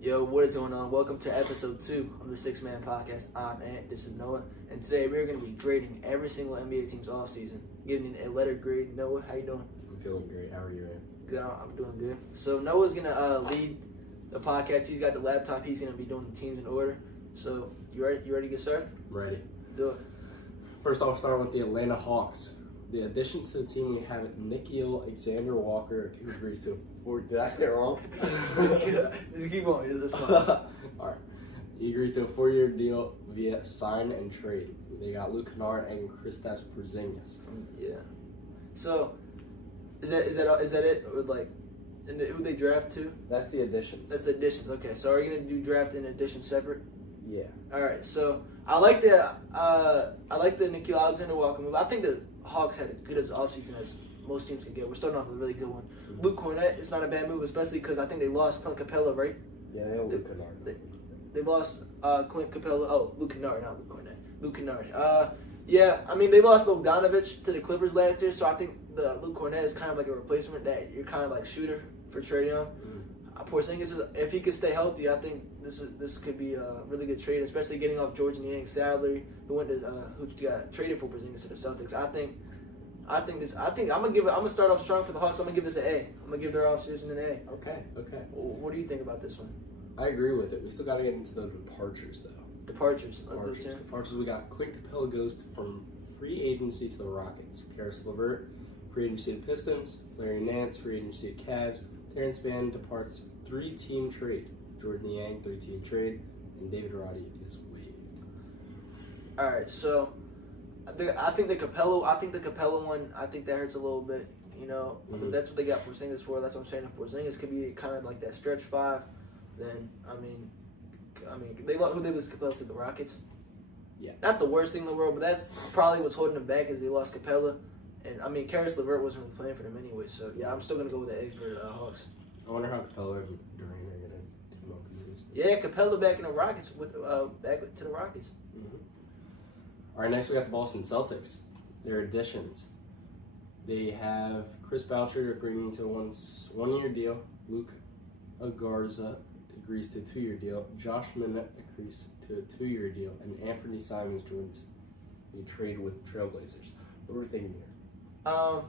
Yo, what is going on? Welcome to episode 2 of the Six Man Podcast. I'm Ant, this is Noah, and today we're going to be grading every single NBA team's offseason, giving a letter grade. Noah, how you doing? I'm feeling great. How are you, man? Good, I'm doing good. So Noah's going to lead the podcast. He's got the laptop. He's going to be doing the teams in order. So, you ready to get started? I'm ready. Do it. First off, starting with the Atlanta Hawks. The additions to the team, we have Nikhil Alexander-Walker, who agrees to did I say it wrong? Just keep going. It's fine. All right. He agrees to a 4-year deal via sign and trade. They got Luke Kennard and Kristaps Porzingis. Yeah. So, is that it? Or like, and who they draft to? That's the additions. That's the additions. Okay. So, are you gonna do draft and addition separate? Yeah. All right. So, I like the Nikhil Alexander-Walker move. I think the Hawks had as good as offseason as most teams can get. We're starting off with a really good one. Mm-hmm. Luke Cornett, it's not a bad move, especially because I think they lost Clint Capella, right? Yeah, they have Luke Kennard. They lost Clint Capella. Oh, Luke Kennard, not Luke Cornett. Luke Kennard. Yeah, I mean, they lost Bogdanovich to the Clippers last year, so I think the Luke Cornett is kind of like a replacement that you're kind of like shooter for Trae Young. Porzingis, if he could stay healthy, I think this could be a really good trade, especially getting off George Niang's salary, who got traded for Porzingis to the Celtics. I think I'm gonna start off strong for the Hawks. I'm gonna give this an A. I'm gonna give their offseason an A. Okay. What do you think about this one? I agree with it. We still got to get into the departures, though. Departures. We got Clint Capella goes from free agency to the Rockets. Karis LeVert, free agency to Pistons. Larry Nance, free agency to Cavs. Terrence Mann departs 3-team trade. Jordan Niang, 3-team trade. And David Roddy is waived. All right, so I think the Capella one, I think that hurts a little bit. You know, I mean, that's what they got Porzingis for. That's what I'm saying. If Porzingis could be kind of like that stretch 5, then I mean, who they lose Capella to the Rockets? Yeah, not the worst thing in the world, but that's probably what's holding them back is they lost Capella, and I mean, Karis LeVert wasn't really playing for them anyway. So yeah, I'm still gonna go with the A for the Hawks. I wonder how Capella and Durant are gonna team up in this. Yeah, Capella back in the Rockets back to the Rockets. Mm-hmm. All right, next we got the Boston Celtics. Their additions. They have Chris Boucher agreeing to a one-year deal. Luke Garza agrees to a 2-year deal. Josh Minott agrees to a 2-year deal. And Anthony Simons joins the trade with Trailblazers. What are we thinking here? The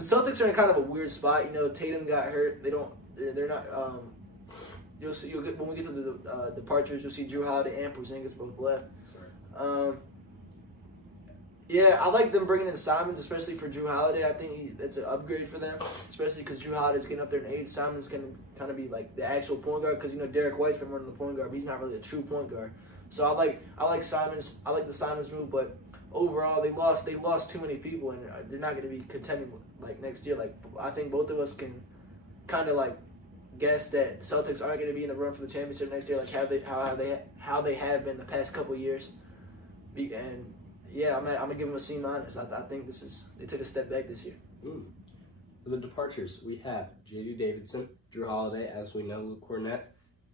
Celtics are in kind of a weird spot. You know, Tatum got hurt. They're not. You'll get when we get to the departures. You'll see Drew Holiday and Porzingis both left. Sorry. Yeah, I like them bringing in Simons, especially for Drew Holiday. I think it's an upgrade for them, especially because Drew Holiday's getting up there in age. Simons can kind of be like the actual point guard because, you know, Derek White's been running the point guard, but he's not really a true point guard. So I like Simons. I like the Simons move, but overall they lost too many people, and they're not going to be contending like next year. Like, I think both of us can kind of like guess that Celtics aren't going to be in the run for the championship next year, like how they have been the past couple of years. And yeah, I'm gonna give them a C-. I think they took a step back this year. For the departures, we have J.D. Davidson, Drew Holiday, as we know, Luke Cornett,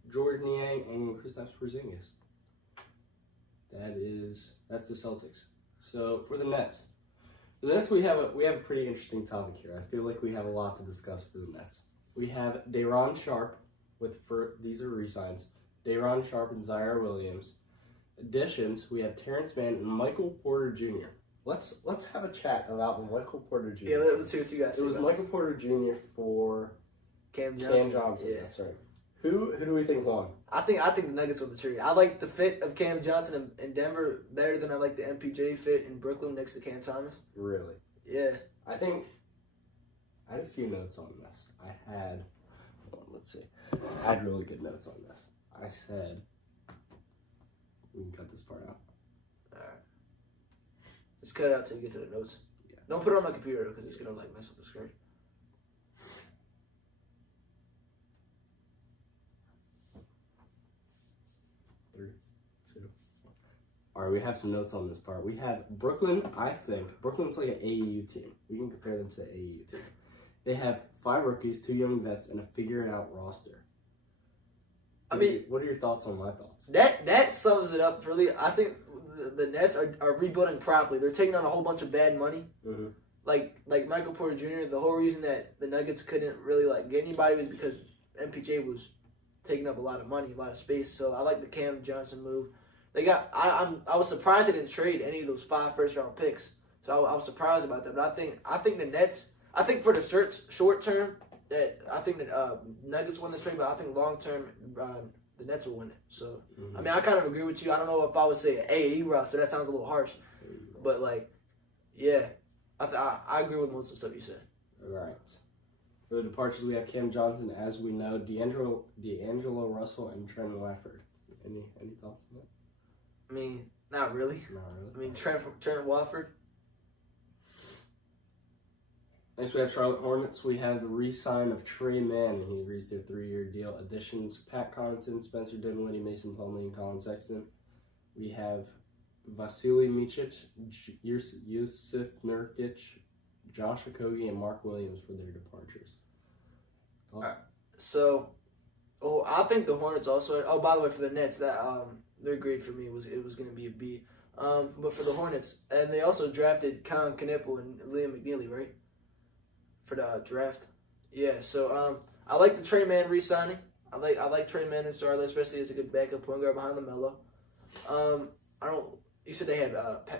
George Niang, and Kristaps Porzingis. That's the Celtics. So for the Nets, we have a pretty interesting topic here. I feel like we have a lot to discuss for the Nets. We have Day'Ron Sharpe these are re-signs. Day'Ron Sharpe and Zaire Williams. Additions, we have Terrence Mann and Michael Porter Jr. Let's have a chat about Michael Porter Jr. Yeah, let's see what you guys say. It was Michael Porter Jr. for Cam Johnson. Yeah. That's right. Who do we think won? I think the Nuggets won the trade. I like the fit of Cam Johnson in Denver better than I like the MPJ fit in Brooklyn next to Cam Thomas. Really? Yeah. I had a few notes on this. Let's see. I had really good notes on this. I said, we can cut this part out. Alright. Just cut it out till you get to the notes. Yeah. Don't put it on my computer because it's going to mess up the screen. Alright, we have some notes on this part. We have Brooklyn. I think Brooklyn's like an AAU team. We can compare them to the AAU team. They have 5 rookies, 2 young vets, and a figure-it-out roster. I mean, what are your thoughts on my thoughts? That sums it up really. I think the Nets are rebuilding properly. They're taking on a whole bunch of bad money. Like Michael Porter Jr., the whole reason that the Nuggets couldn't really get anybody was because MPJ was taking up a lot of money, a lot of space. So I like the Cam Johnson move. They got. I was surprised they didn't trade any of those 5 first-round picks. So I was surprised about that. But I think the Nets. I think for the short term, that I think the Nuggets win the trade, but I think long term the Nets will win it. So I mean, I kind of agree with you. I don't know if I would say an AAE roster. That sounds a little harsh, but like, yeah, I agree with most of the stuff you said. All right. For the departures, we have Cam Johnson, as we know, D'Angelo Russell, and Trent Watford. Any thoughts on that? I mean, not really. Not really. I mean, Trent Watford. Next, we have Charlotte Hornets. We have the re-sign of Trey Mann. He agrees to a 3-year deal. Additions: Pat Connaughton, Spencer Dinwiddie, Mason Plumlee, and Colin Sexton. We have Vasily Micic, Yusuf Nurkic, Josh Okogie, and Mark Williams for their departures. So, I think the Hornets also. Oh, by the way, for the Nets, that their grade for me was going to be a B. But for the Hornets, and they also drafted Colin Knippel and Liam McNeely, right? For the draft, yeah. So I like the Trey Mann re-signing. I like Trey Mann in Charlotte, especially as a good backup point guard behind LaMelo. I don't. You said they had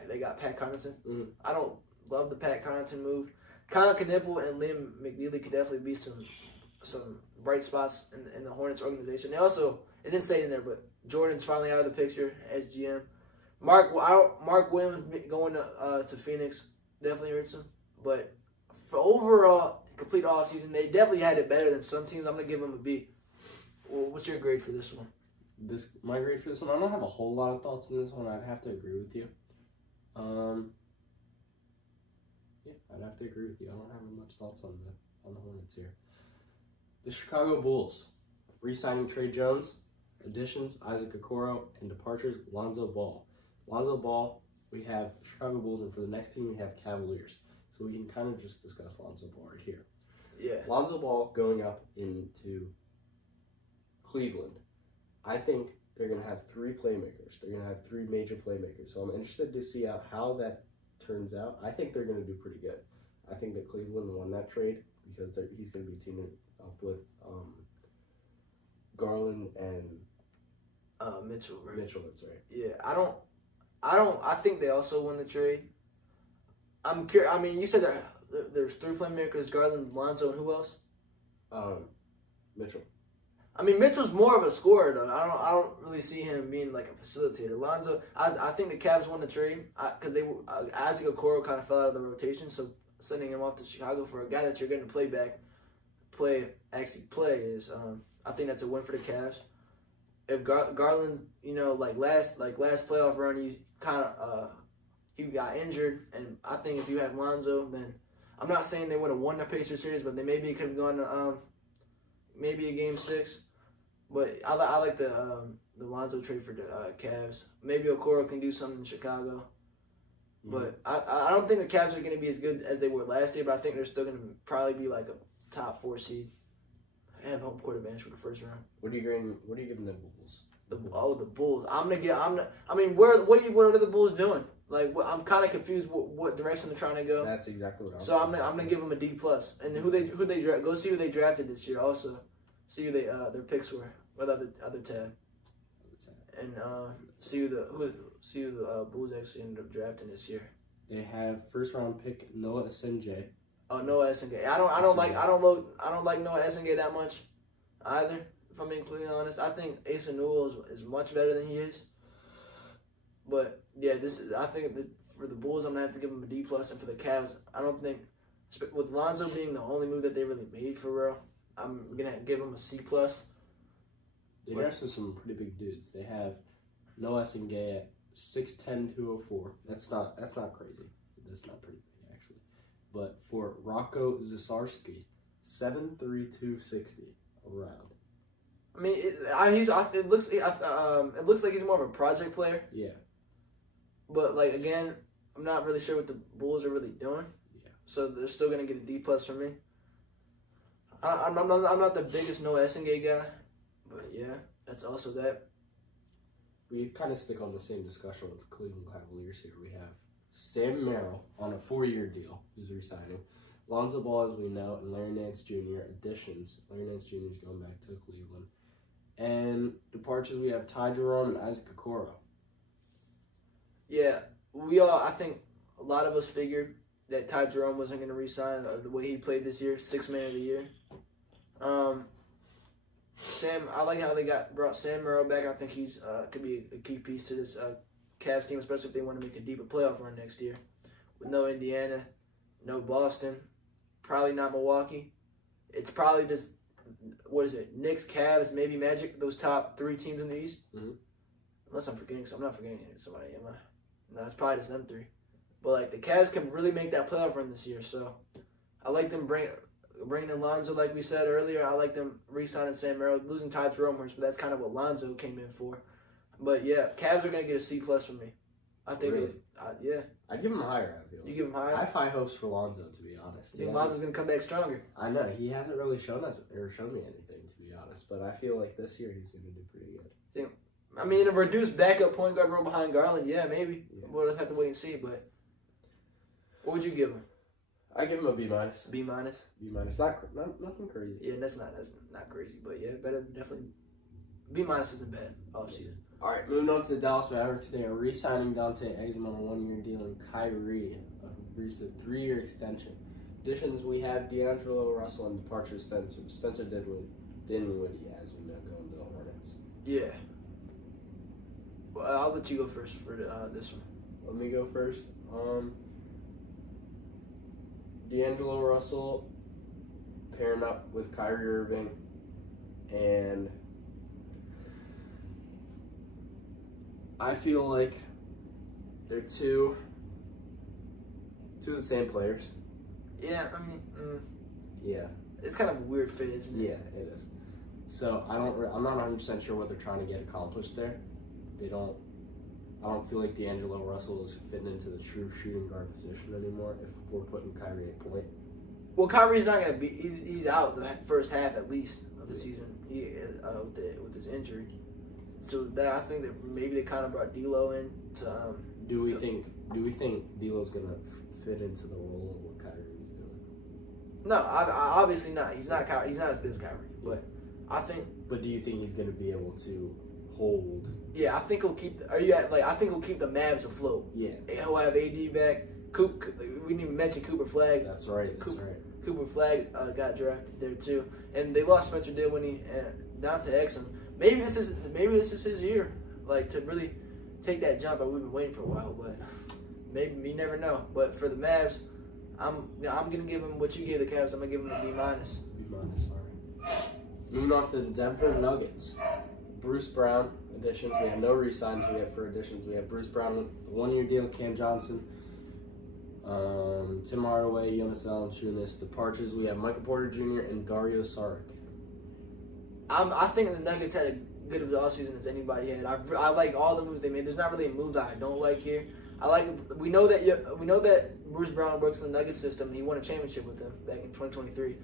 they got Pat Connaughton. Mm-hmm. I don't love the Pat Connaughton move. Colin Knippel and Liam McNeely could definitely be some bright spots in the Hornets organization. They also, it didn't say it in there, but Jordan's finally out of the picture as GM. Mark Williams going to Phoenix definitely hurts him, but for overall complete offseason, they definitely had it better than some teams. I'm gonna give them a B. Well, what's your grade for this one? My grade for this one, I don't have a whole lot of thoughts on this one. I'd have to agree with you. Yeah, I'd have to agree with you. I don't have much thoughts on the Hornets here. The Chicago Bulls, re-signing Trey Jones, additions Isaac Okoro, and departures Lonzo Ball. Lonzo Ball, we have Chicago Bulls, and for the next team we have Cavaliers. So we can kind of just discuss Lonzo Ball right here. Yeah. Lonzo Ball going up into Cleveland. I think they're going to have 3 playmakers. They're going to have 3 major playmakers. So I'm interested to see how that turns out. I think they're going to do pretty good. I think that Cleveland won that trade because he's going to be teaming up with Garland and Mitchell, right? Mitchell, that's right. Yeah, I think they also won the trade. I'm curious. I mean, you said there's 3 playmakers: Garland, Lonzo, and who else? Mitchell. I mean, Mitchell's more of a scorer though. I don't really see him being like a facilitator. Lonzo, I think the Cavs won the trade because Isaac Okoro kind of fell out of the rotation, so sending him off to Chicago for a guy that you're going to play is I think that's a win for the Cavs. If Garland, like last playoff run, he kind of he got injured, and I think if you had Lonzo, then I'm not saying they would have won the Pacers series, but they maybe could have gone to maybe a game 6. But I like the Lonzo trade for the Cavs. Maybe Okoro can do something in Chicago. But I don't think the Cavs are going to be as good as they were last year, but I think they're still going to probably be like a top 4 seed. Have home court advantage for the first round. What are you giving the Bulls? The Bulls. What are the Bulls doing? Like, I'm kind of confused what direction they're trying to go. That's exactly what I'm gonna give them a D+. And who they go see who they drafted this year also. See who their picks were with other tab. And see who the Bulls actually ended up drafting this year. They have first round pick Noah Essendje. Oh, Noah Essendje. I don't like Noah Essendje that much either. If I'm being completely honest, I think Asa Newell is much better than he is. But yeah, I think that for the Bulls, I'm gonna have to give them a D+, and for the Cavs, I don't think with Lonzo being the only move that they really made for real, I'm gonna give them a C+. They drafted some pretty big dudes. They have Noah Essendje at 6'10", 204. That's not crazy. That's not pretty big actually. But for Rocco Zasarski, 7'3", 260 around. I mean, it looks like he's more of a project player. Yeah. But like again, I'm not really sure what the Bulls are really doing. Yeah. So they're still gonna get a D+ from me. I'm not the biggest Noah Essendje guy, but yeah, that's also that. We kind of stick on the same discussion with the Cleveland Cavaliers here. We have Sam Merrill on a 4-year deal, who's re-signing. Lonzo Ball, as we know, and Larry Nance Jr. additions. Larry Nance Jr. is going back to Cleveland. And departures, we have Ty Jerome and Isaac Okoro. Yeah, I think a lot of us figured that Ty Jerome wasn't going to re-sign the way he played this year, 6th man of the year. I like how they brought Sam Merrill back. I think he's could be a key piece to this Cavs team, especially if they want to make a deeper playoff run next year. With no Indiana, no Boston, probably not Milwaukee. It's probably just, Knicks, Cavs, maybe Magic, those top 3 teams in the East? Mm-hmm. Unless I'm forgetting, I'm not forgetting somebody, am I? No, it's probably just them 3. But, the Cavs can really make that playoff run this year, so I like them bringing in Lonzo, like we said earlier. I like them re-signing Sam Merrill, losing Ty Jerome hurts, but that's kind of what Lonzo came in for. But, yeah, Cavs are going to get a C+ from me. I think, really? Yeah. I'd give him higher, I feel like. You give him higher? I have high hopes for Lonzo, to be honest. I think Lonzo's going to come back stronger. I know. He hasn't really shown me anything, to be honest. But I feel like this year he's going to do pretty good. A reduced backup point guard role behind Garland, yeah, maybe. Yeah. We'll just have to wait and see, but what would you give him? I give him a B-. B-? B-. Nothing crazy. Yeah, that's not crazy, but yeah, better definitely. B- isn't bad offseason. All right, moving on to the Dallas Mavericks. They are re-signing Dante Exum on a 1-year deal, and Kyrie agrees to a 3-year extension. Additions, we have D'Angelo Russell and departures Spencer Dinwiddie, as we know, going to the Hornets. Yeah. Well, I'll let you go first for this one. Let me go first. D'Angelo Russell pairing up with Kyrie Irving, and I feel like they're two of the same players. Yeah, yeah, it's kind of a weird fit, isn't it? Yeah, it is. So I'm not 100% sure what they're trying to get accomplished there. I don't feel like D'Angelo Russell is fitting into the true shooting guard position anymore if we're putting Kyrie at point. Well, Kyrie's not going to be. He's out the first half at least of the season. With his injury. So I think that maybe they kind of brought D'Lo in to. Do we think D'Lo's going to fit into the role of what Kyrie's doing? No, obviously not. He's not as good as Kyrie, but I think. But do you think he's going to be able to hold? Yeah, I think he'll keep. I think he'll keep the Mavs afloat. Yeah, he'll have AD back. We didn't even mention Cooper Flagg. That's right. Cooper Flagg got drafted there too, and they lost Spencer Dinwiddie and Dante Exum. Maybe this is his year, to really take that jump. We've been waiting for a while, but maybe you never know. But for the Mavs, I'm gonna give him what you gave the Cavs. I'm gonna give him a B-. B-, all right. Moving on to the Denver Nuggets. Bruce Brown additions. We have no re-signs. For additions, we have Bruce Brown, 1-year deal. Cam Johnson, Tim Hardaway, Jonas Valanciunas. Departures, we have Michael Porter Jr. and Dario Saric. I think the Nuggets had as good of the offseason as anybody had. I like all the moves they made. There's not really a move that I don't like here. We know that Bruce Brown works in the Nuggets system. He won a championship with them back in 2023.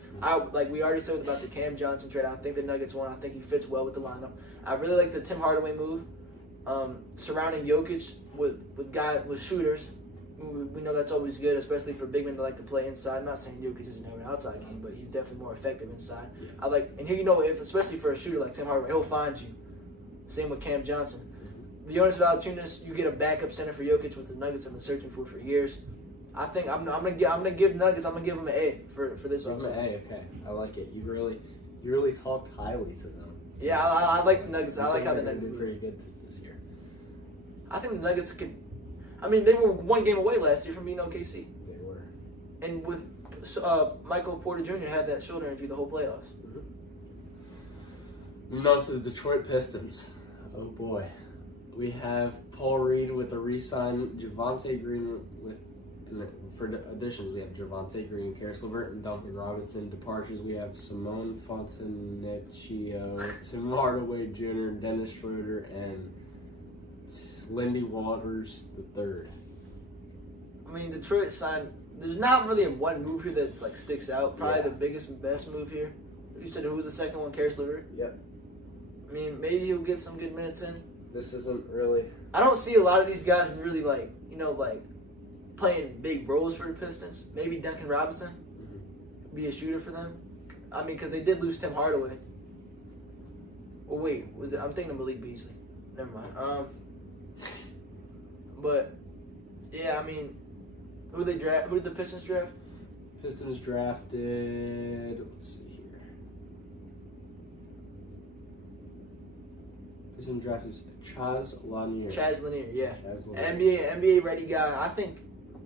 We already said about the Cam Johnson trade. I think the Nuggets won. I think he fits well with the lineup. I really like the Tim Hardaway move, surrounding Jokic with shooters. We know that's always good, especially for big men that like to play inside. I'm not saying Jokic doesn't have an outside game, but he's definitely more effective inside. Yeah. Especially for a shooter like Tim Hardaway, he'll find you. Same with Cam Johnson. Jonas Valanciunas, you get a backup center for Jokic, with the Nuggets have been searching for years. I think I'm gonna give Nuggets. I'm gonna give them an A for this offseason. An A, okay. I like it. You really talked highly to them. Yeah, I like the Nuggets. I like how the Nuggets did pretty good this year. I think the Nuggets could. They were one game away last year from being OKC. They were. And with Michael Porter Jr. had that shoulder injury the whole playoffs. Mm-hmm. Moving on to the Detroit Pistons. Oh boy. We have Paul Reed with a re-sign, Javonte Green for additions, we have Javonte Green, Karis LeVert, and Duncan Robinson. Departures, we have Simone Fontenecchio, Tim Hardaway Jr., Dennis Schroeder, and Lindy Waters III. Detroit signed. There's not really one move here that sticks out. Probably the biggest and best move here. You said who was the second one? Karis LeVert? Yep. Maybe he'll get some good minutes in. This isn't really. I don't see a lot of these guys really playing big roles for the Pistons. Maybe Duncan Robinson. Mm-hmm. be a shooter for them. I mean, because they did lose Tim Hardaway. Well, wait, was it? I'm thinking of Malik Beasley. Never mind. But yeah, I mean, who did the Pistons draft? Pistons drafted. Let's see here. Pistons drafted Chaz Lanier. Chaz Lanier, yeah. Chaz Lanier. NBA ready guy. I think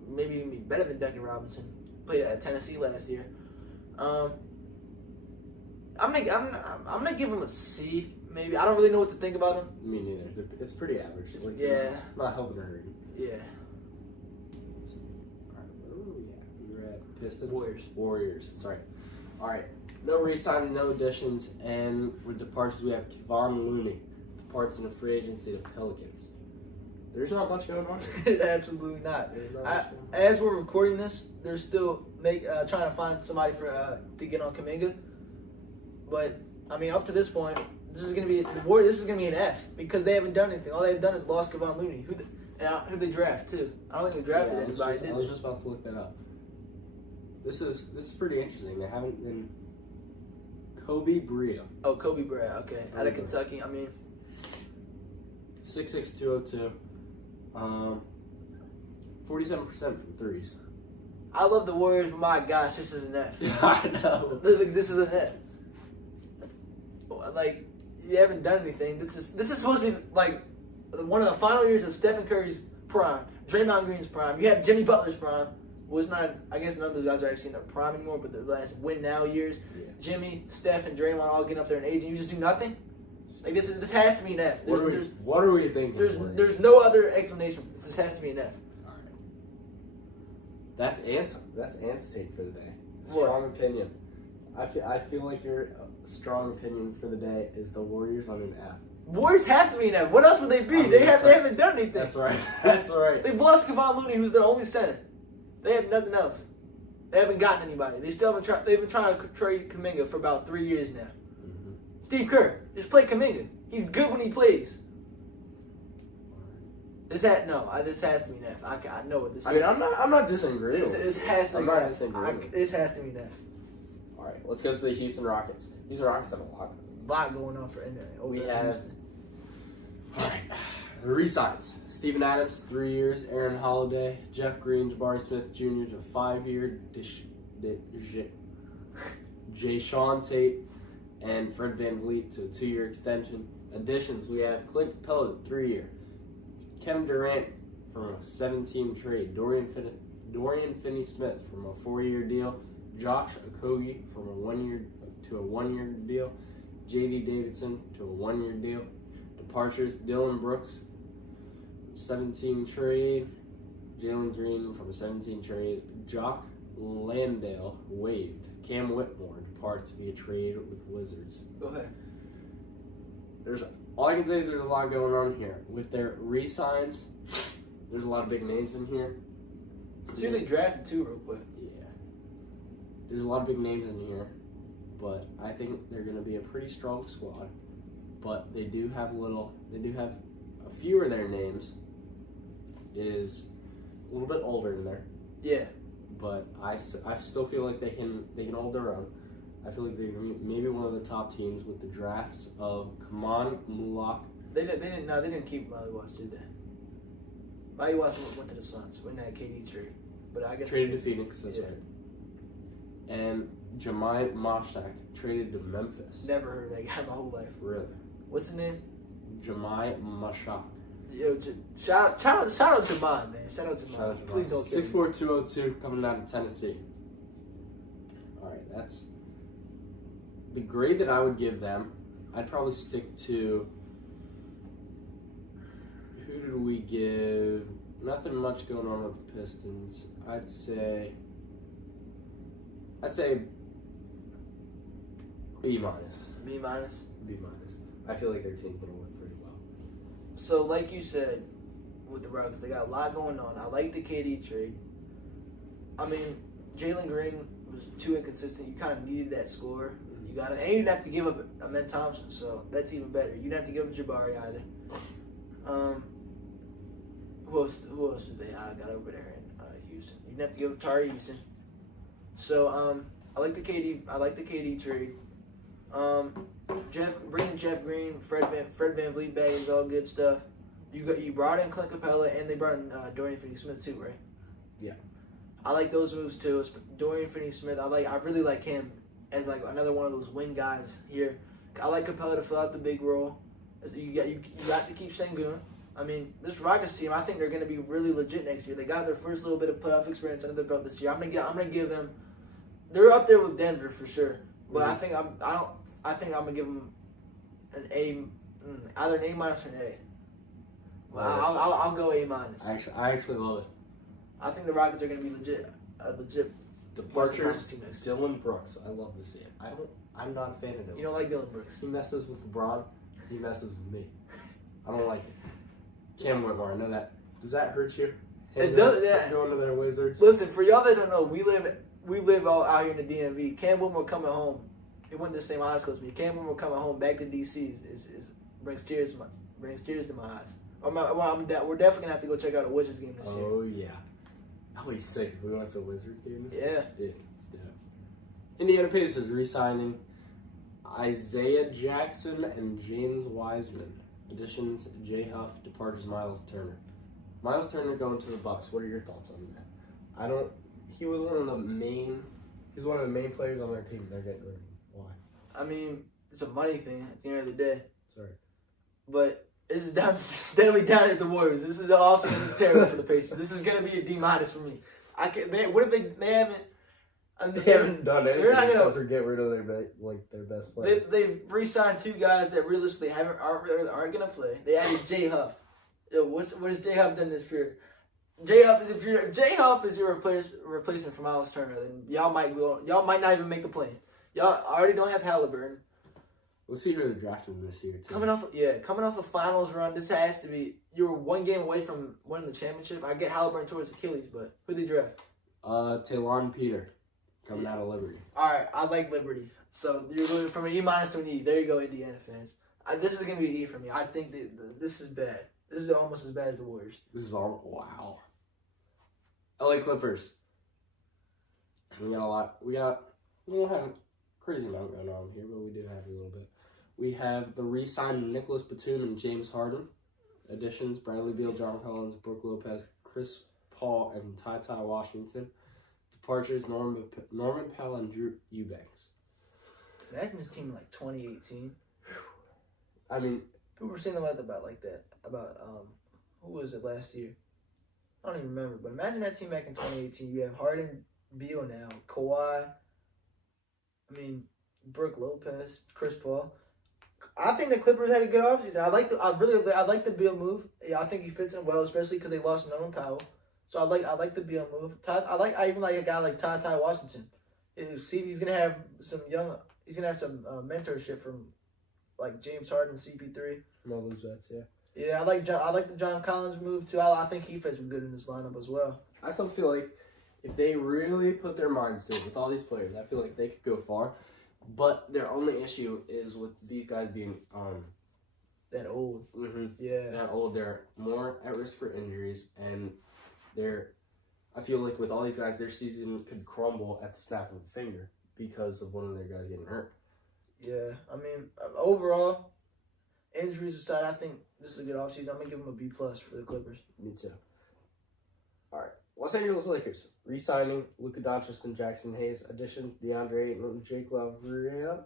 maybe even be better than Duncan Robinson. Played at Tennessee last year. I'm gonna give him a C. Maybe I don't really know what to think about him. Me neither. It's pretty average. Like, yeah. Not helping or hurting. Yeah. Alright, where were we at? We were at Pistons. Warriors. Sorry. Alright. No re-signing, no additions, and for departures we have Kevon Looney. Departs in a free agency to Pelicans. There's not much going on here. Absolutely not. As we're recording this, they're still trying to find somebody for to get on Kuminga. But I mean, up to this point, this is gonna be an F because they haven't done anything. All they've done is lost Kevon Looney. Who they draft too? I don't think they drafted anybody. I was just about to look that up. This is pretty interesting. They haven't been Kobe Bria. Oh, Kobe Bria. Okay, out of Kentucky. I mean, 6'6", 202. 47% from threes. I love the Warriors, but my gosh, this is an F. I know. This is an F. Like, you haven't done anything. This is supposed to be like one of the final years of Stephen Curry's prime, Draymond Green's prime. You have Jimmy Butler's prime. Was not. I guess none of those guys are actually in their prime anymore. But the last win now years, yeah. Jimmy, Steph, and Draymond all getting up there in age, and you just do nothing. Like this has to be an F. What are we thinking? There's no other explanation for this. This has to be an F. All right. That's Ant's take for the day. What? Strong opinion. I feel like your strong opinion for the day is the Warriors on an F. Warriors have to be an F. What else would they be? They haven't done anything. That's right. That's right. They've lost Kevon Looney, who's their only center. They have nothing else. They haven't gotten anybody. They still haven't tried. They've been trying to trade Kuminga for about 3 years now. Mm-hmm. Steve Kerr, just play Kuminga. He's good when he plays. This has to be an F. I know what this is. I mean, I'm not disagreeing. This has to be not an F. disagreeing. This has to be an F. All right, let's go to the Houston Rockets. Houston Rockets have a lot Going on for NBA. We have. All right, the re-signs. Steven Adams, 3 years. Aaron Holiday, Jeff Green, Jabari Smith Jr. to 5-year. Jay-Sean Tate and Fred VanVleet to a 2-year extension. Additions, we have Clint Capella, 3-year. Kevin Durant from a 17 trade. Dorian Finney-Smith from a 4-year deal. Josh Okogie from a 1-year to a 1-year deal. J.D. Davidson to a 1-year deal. Departures, Dylan Brooks, 17 trade. Jalen Green from a 17 trade. Jock Landale waived. Cam Whitmore departs via trade with Wizards. Go ahead. All I can say is there's a lot going on here. With their re-signs, there's a lot of big names in here. See, they drafted too, real quick. Yeah. There's a lot of big names in here, but I think they're going to be a pretty strong squad. But they do have a few of their names is a little bit older in there. Yeah. But I still feel like they can hold their own. I feel like they're maybe one of the top teams with the drafts of Kaman Mulak. They didn't keep Miley Watts, did they? Miley Watts went to the Suns when that KD trade, but I guess traded to Phoenix. That's right. And Jemai Mashak traded to Memphis. Never heard of that guy my whole life. Really? What's his name? Jemai Mashak. Yo, shout out Jemai, man. Shout out Jemai. Please don't kill me. 6'4", 202, coming down to Tennessee. All right, that's the grade that I would give them. I'd probably stick to. Who did we give? Nothing much going on with the Pistons. I'd say B minus. B minus. B minus. I feel like their team's gonna work pretty well. So, like you said, with the Rockets, they got a lot going on. I like the KD trade. I mean, Jalen Green was too inconsistent. You kind of needed that score. And you didn't have to give up Ahmed Thompson, so that's even better. You didn't have to give up Jabari either. Who else did they got over there in Houston? You didn't have to give up Tari Eason. So, I like the KD trade. Bringing Jeff Green, Fred Van Vliet back is all good stuff. You brought in Clint Capella and they brought in Dorian Finney-Smith too, right? Yeah. I like those moves too. Dorian Finney-Smith, I really like him as like another one of those wing guys here. I like Capella to fill out the big role. You got to keep Sengun. I mean, this Rockets team, I think they're going to be really legit next year. They got their first little bit of playoff experience under their belt this year. I'm gonna give them. They're up there with Denver for sure, but I think I'm gonna give them an A, either an A minus or an A. Well, I'll go A minus. I actually love it. I think the Rockets are going to be legit. Departures. Dylan Brooks. I love to see it. I'm not a fan of Dylan. You don't like Dylan Brooks? He messes with LeBron. He messes with me. I don't like it. Cam Whitmore. I know that. Does that hurt you? It does. Yeah. Going to their Wizards. Listen, for y'all that don't know, we live all out here in the DMV. Cam Whitmore coming home. He went to the same high school as me. Cam Whitmore coming home back to DC brings tears to my eyes. We're definitely gonna have to go check out a Wizards game this year. Oh yeah. That would be sick if we went to a Wizards game this year. Yeah. Let's do it. Indiana Pacers re-signing Isaiah Jackson and James Wiseman. Additions: Jay Huff. Departures: Miles Turner. Miles Turner going to the Bucks. What are your thoughts on that? He was one of the main. He's one of the main players on their team. They're getting rid of him. Why? I mean, it's a money thing at the end of the day. Sorry. But it's definitely down at the Warriors. This is the offseason. It's terrible for the Pacers. This is gonna be a D- for me. What if they haven't? They haven't done anything except for get rid of their best player. They've re-signed two guys that realistically aren't gonna play. They added Jay Huff. What has Jay Huff done in his career? Jay Huff is your replacement for Miles Turner, then y'all might not even make the play. Y'all already don't have Halliburton. We'll see who they're drafting this year too. Coming off a finals run, this has to be. You were one game away from winning the championship. I get Halliburton towards Achilles, but who they draft? Talon Peter, coming out of Liberty. All right, I like Liberty. So you're going from an E minus to an E. There you go, Indiana fans. This is gonna be an E for me. I think that this is bad. This is almost as bad as the Warriors. This is all wow. LA Clippers. We don't have a crazy amount going on here, but we do have a little bit. We have the re-signed Nicholas Batum and James Harden. Additions: Bradley Beal, John Collins, Brook Lopez, Chris Paul, and Ty Washington. Departures: Norman Powell and Drew Eubanks. Imagine this team in like 2018. I mean, people were saying about that. About who was it last year? I don't even remember. But imagine that team back in 2018. You have Harden, Beal now, Kawhi. I mean, Brook Lopez, Chris Paul. I think the Clippers had a good offseason. I like the Beal move. Yeah, I think he fits in well, especially because they lost Norman Powell. So I like the Beal move. I even like a guy like Ty Washington. See, he's gonna have some mentorship from like James Harden, CP3. From all those vets, yeah. Yeah, I like the John Collins move too. I think he fits good in this lineup as well. I still feel like if they really put their minds to it with all these players, I feel like they could go far. But their only issue is with these guys being that old. Mm-hmm. Yeah, that old. They're more at risk for injuries, and I feel like with all these guys, their season could crumble at the snap of a finger because of one of their guys getting hurt. Yeah, I mean, overall, injuries aside, I think this is a good offseason. I'm gonna give them a B+ for the Clippers. Me too. All right, Los Angeles Lakers re-signing Luka Doncic and Jackson Hayes. Addition: DeAndre Ayton and Jake LaRavia.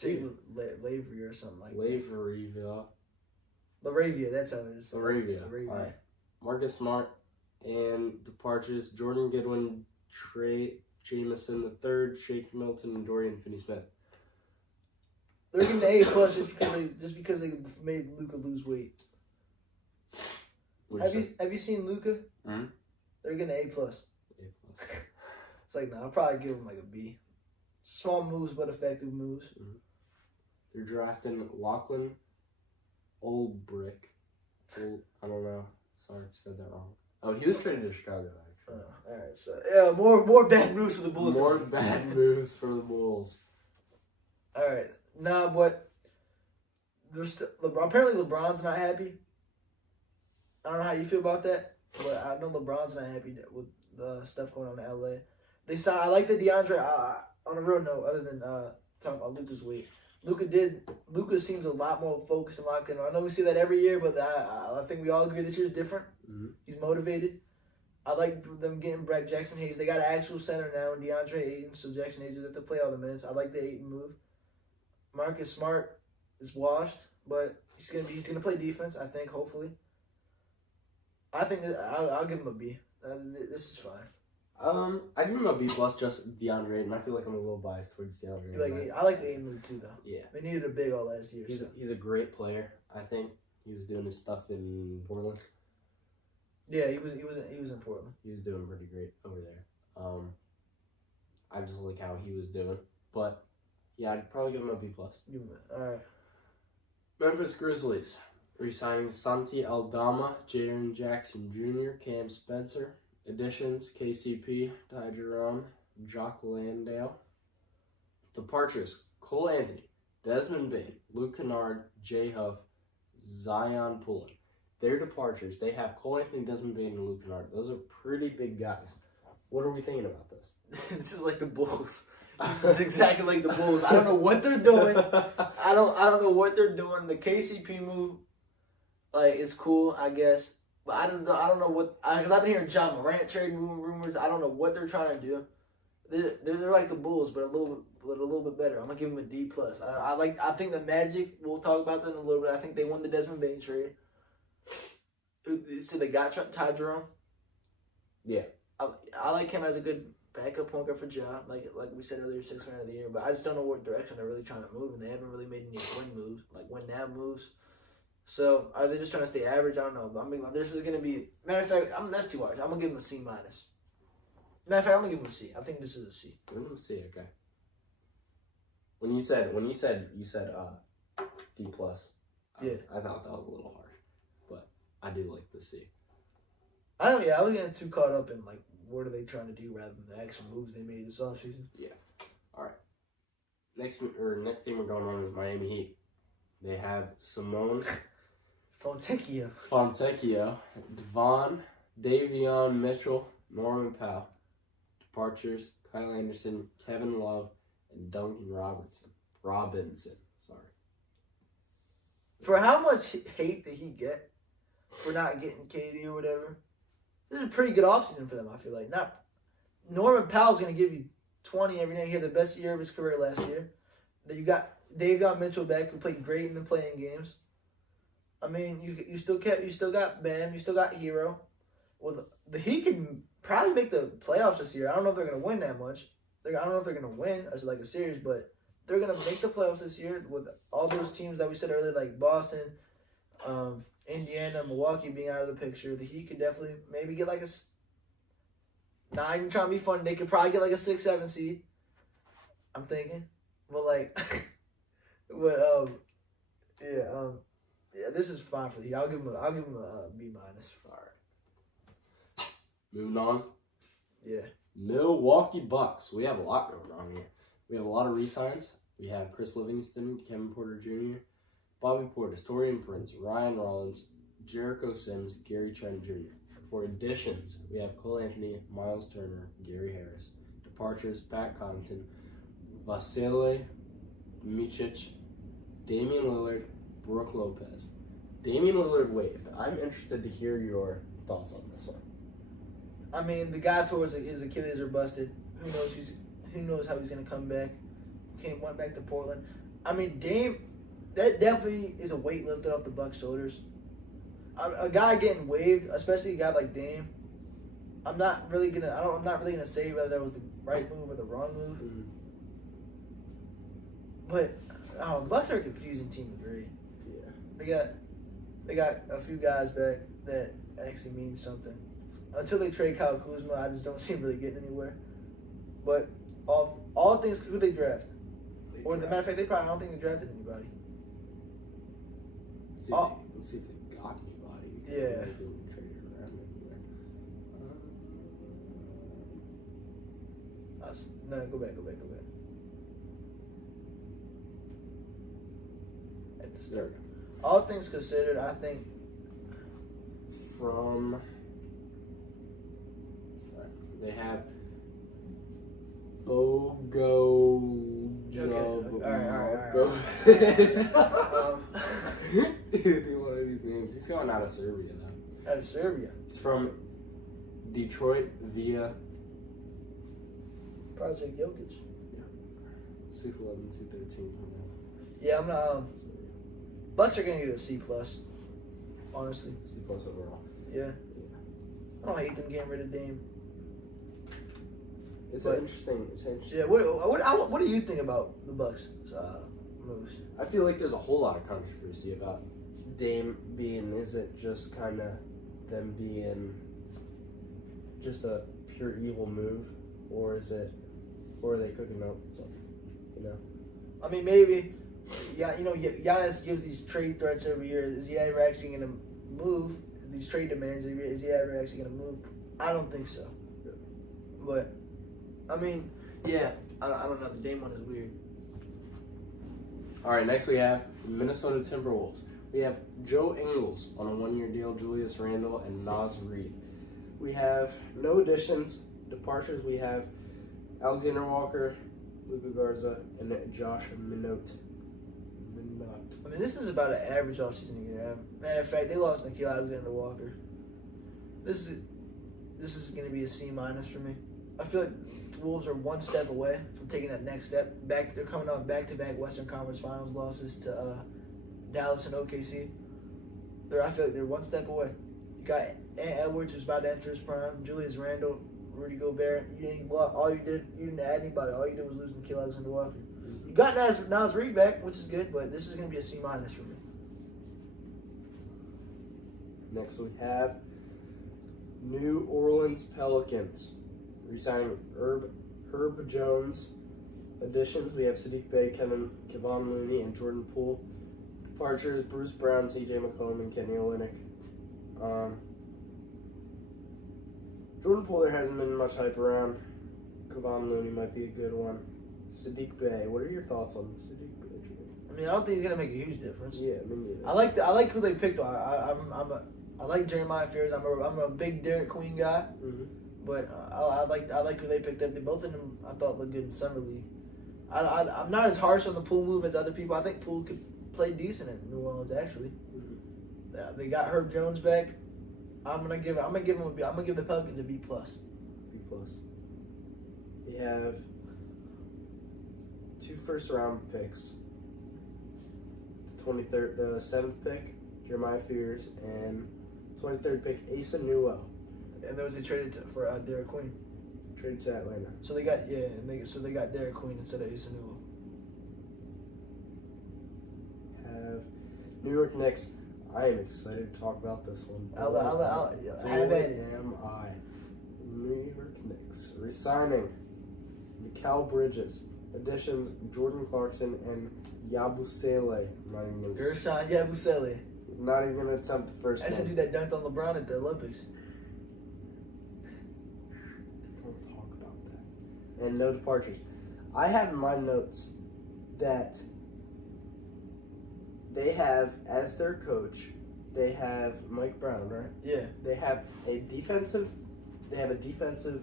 Lavery or something like that. LaRavia, that's how it is. LaRavia. All right. Marcus Smart and departures: Jordan Goodwin, Trey Jamison III, Shake Milton, and Dorian Finney-Smith. They're getting the A+ just because they made Luka lose weight. Have you seen Luka? Mm-hmm. They're getting an A+. It's like, I'll probably give them like a B. Small moves, but effective moves. Mm-hmm. They're drafting Lachlan Olbrich. I don't know. Sorry, I said that wrong. Oh, he was traded to Chicago. All right, so yeah, more bad moves for the Bulls. More bad moves for the Bulls. All right, but there's apparently LeBron's not happy. I don't know how you feel about that, but I know LeBron's not happy with the stuff going on in LA. I like the DeAndre. On a real note, other than talking about Luka's weight, Luka seems a lot more focused and locked in. I know we see that every year, but I think we all agree this year's different. Mm-hmm. He's motivated. I like them getting back Jackson Hayes. They got an actual center now, and DeAndre Ayton, so Jackson Hayes doesn't have to play all the minutes. I like the Ayton move. Marcus Smart is washed, but he's gonna play defense. I think, hopefully. I think that I'll give him a B. This is fine. I give him a B plus just DeAndre, and I feel like I'm a little biased towards DeAndre. I like the Ayton move too, though. Yeah, they needed a big all last year. He's a great player. I think he was doing his stuff in Portland. Yeah, he was in Portland. He was doing pretty great over there. I just like how he was doing, but yeah, I'd probably give him a B plus. All right. Memphis Grizzlies re-signing Santi Aldama, Jaren Jackson Jr., Cam Spencer. Additions: KCP, Ty Jerome, Jock Landale. Departures: Cole Anthony, Desmond Bane, Luke Kennard, Jay Huff, Zion Pullen. Their departures, they have Cole Anthony, Desmond Bane, and Luke Kennard. Those are pretty big guys. What are we thinking about this? This is like the Bulls. This is exactly like the Bulls. I don't know what they're doing. I don't know what they're doing. The KCP move, like, is cool, I guess. But I don't know what, because I've been hearing John Morant trade rumors. I don't know what they're trying to do. They're like the Bulls, but a little bit better. I'm gonna give them a D plus. I think the Magic. We'll talk about them in a little bit. I think they won the Desmond Bane trade. So they got Ty Jerome. Yeah, I like him as a good backup point guard for Ja. Like we said earlier, 6th man of the year. But I just don't know what direction they're really trying to move, and they haven't really made any win now moves. So are they just trying to stay average? I don't know. But I mean, this is gonna be. Matter of fact, that's too harsh. I'm gonna give him a C minus. Matter of fact, I'm gonna give him a C. I think this is a C. Give him a C. Okay. When you said D plus, yeah, I thought that was a little harsh, but I do like the C. I was getting too caught up in like what are they trying to do rather than the actual moves they made this offseason. Yeah. All right. Next thing we're going on is Miami Heat. They have Simone Fontecchio, Devon, Davion Mitchell, Norman Powell. Departures: Kyle Anderson, Kevin Love, and Duncan Robinson. Sorry. For how much hate did he get for not getting KD or whatever? This is a pretty good offseason for them, I feel like. Norman Powell's going to give you 20 every night. He had the best year of his career last year. Then you got Davion Mitchell back, who played great in the playing games. I mean, you still got Bam, you still got Hero. Well, he can probably make the playoffs this year. I don't know if they're going to win that much. I don't know if they're going to win as like a series, but they're going to make the playoffs this year with all those teams that we said earlier, like Boston, Indiana, Milwaukee being out of the picture. The Heat could definitely maybe get like not even trying to be fun. They could probably get like a 6-7 seed. I'm thinking, but like, yeah, this is fine for the Heat. I'll give him a B minus. All right. Moving on. Yeah. Milwaukee Bucks. We have a lot going on here. We have a lot of re-signs. We have Chris Livingston, Kevin Porter Jr., Bobby Portis, Torian Prince, Ryan Rollins, Jericho Sims, Gary Trent Jr. For additions, we have Cole Anthony, Miles Turner, Gary Harris. Departures: Pat Connaughton, Vasily Micic, Damian Lillard, Brooke Lopez. Damian Lillard waived. I'm interested to hear your thoughts on this one. I mean, the guy tore his Achilles are busted. Who knows how he's gonna come back? Went back to Portland. I mean, Dame, that definitely is a weight lifted off the Bucks' shoulders. A guy getting waived, especially a guy like Dame. I'm not really gonna say whether that was the right move or the wrong move. Mm-hmm. But Bucks are a confusing team to agree. Yeah. They got a few guys back that actually mean something. Until they trade Kyle Kuzma, I just don't see him really getting anywhere. But all things, who they draft? Or the matter of fact, I don't think they drafted anybody. Let's see if they got anybody. Yeah. Traded around everywhere. No, go back. At the start. All things considered, I think They have Dude, one of these names. He's going out of Serbia though. Out of Serbia. It's from Detroit via Project Jokic. 6'11", 213. Yeah, I'm not. Bucks are gonna get a C+. Honestly. C+ overall. Yeah. I don't hate them getting rid of Dame. It's interesting. Yeah. What do you think about the Bucks moves? I feel like there's a whole lot of controversy about Dame being. Is it just kind of them being just a pure evil move, or are they cooking up something? You know. I mean, maybe. Yeah, Giannis gives these trade threats every year. Is he ever actually going to move? These trade demands every year. Is he ever actually going to move? I don't think so. But, I mean, yeah, I don't know. The Dame one is weird. All right, next we have Minnesota Timberwolves. We have Joe Ingles on a 1-year deal, Julius Randle, and Naz Reid. We have no additions, departures. We have Alexander Walker, Luka Garza, and Josh Minot. I mean, this is about an average offseason year. Matter of fact, they lost Nickeil Alexander-Walker. This is going to be a C- for me. I feel like the Wolves are one step away from taking that next step. They're coming off back-to-back Western Conference Finals losses to Dallas and OKC. I feel like they're one step away. You got Ant Edwards, who's about to enter his prime. Julius Randle, Rudy Gobert. You didn't add anybody. All you did was lose Nickeil Alexander-Walker. You got Naz Reid back, which is good, but this is going to be a C- for me. Next we have New Orleans Pelicans. Resigning Herb Jones. Additions, we have Sadiq Bey, Kevon Looney, and Jordan Poole. Departures, Bruce Brown, CJ McCollum, and Kenny Olynyk. Jordan Poole, there hasn't been much hype around. Kevon Looney might be a good one. Sadiq Bey, what are your thoughts on Sadiq Bey? I mean, I don't think he's gonna make a huge difference. Yeah, I mean, yeah. I like who they picked on. I like Jeremiah Fears. I'm a big Derek Queen guy, but I like who they picked up. Both of them I thought looked good in summer league. I'm not as harsh on the Poole move as other people. I think Poole could play decent in New Orleans actually. They got Herb Jones back. I'm gonna give the Pelicans a B+. B+. We have 2 first-round picks. The 7th pick, Jeremiah Fears, and 23rd pick, Asa Newell. And those they traded for Derek Queen. Traded to Atlanta. So they got they got Derek Queen instead of Asa Newell. Have New York Knicks. I am excited to talk about this one. Am I? New York Knicks resigning Mikal Bridges. Additions, Jordan Clarkson and Yabusele. Gershon Yabusele. Not even going to attempt the first That's one. the dude that dunked on LeBron at the Olympics. Don't talk about that. And no departures. I have in my notes that they have, as their coach, they have Mike Brown, right? Yeah. They have a defensive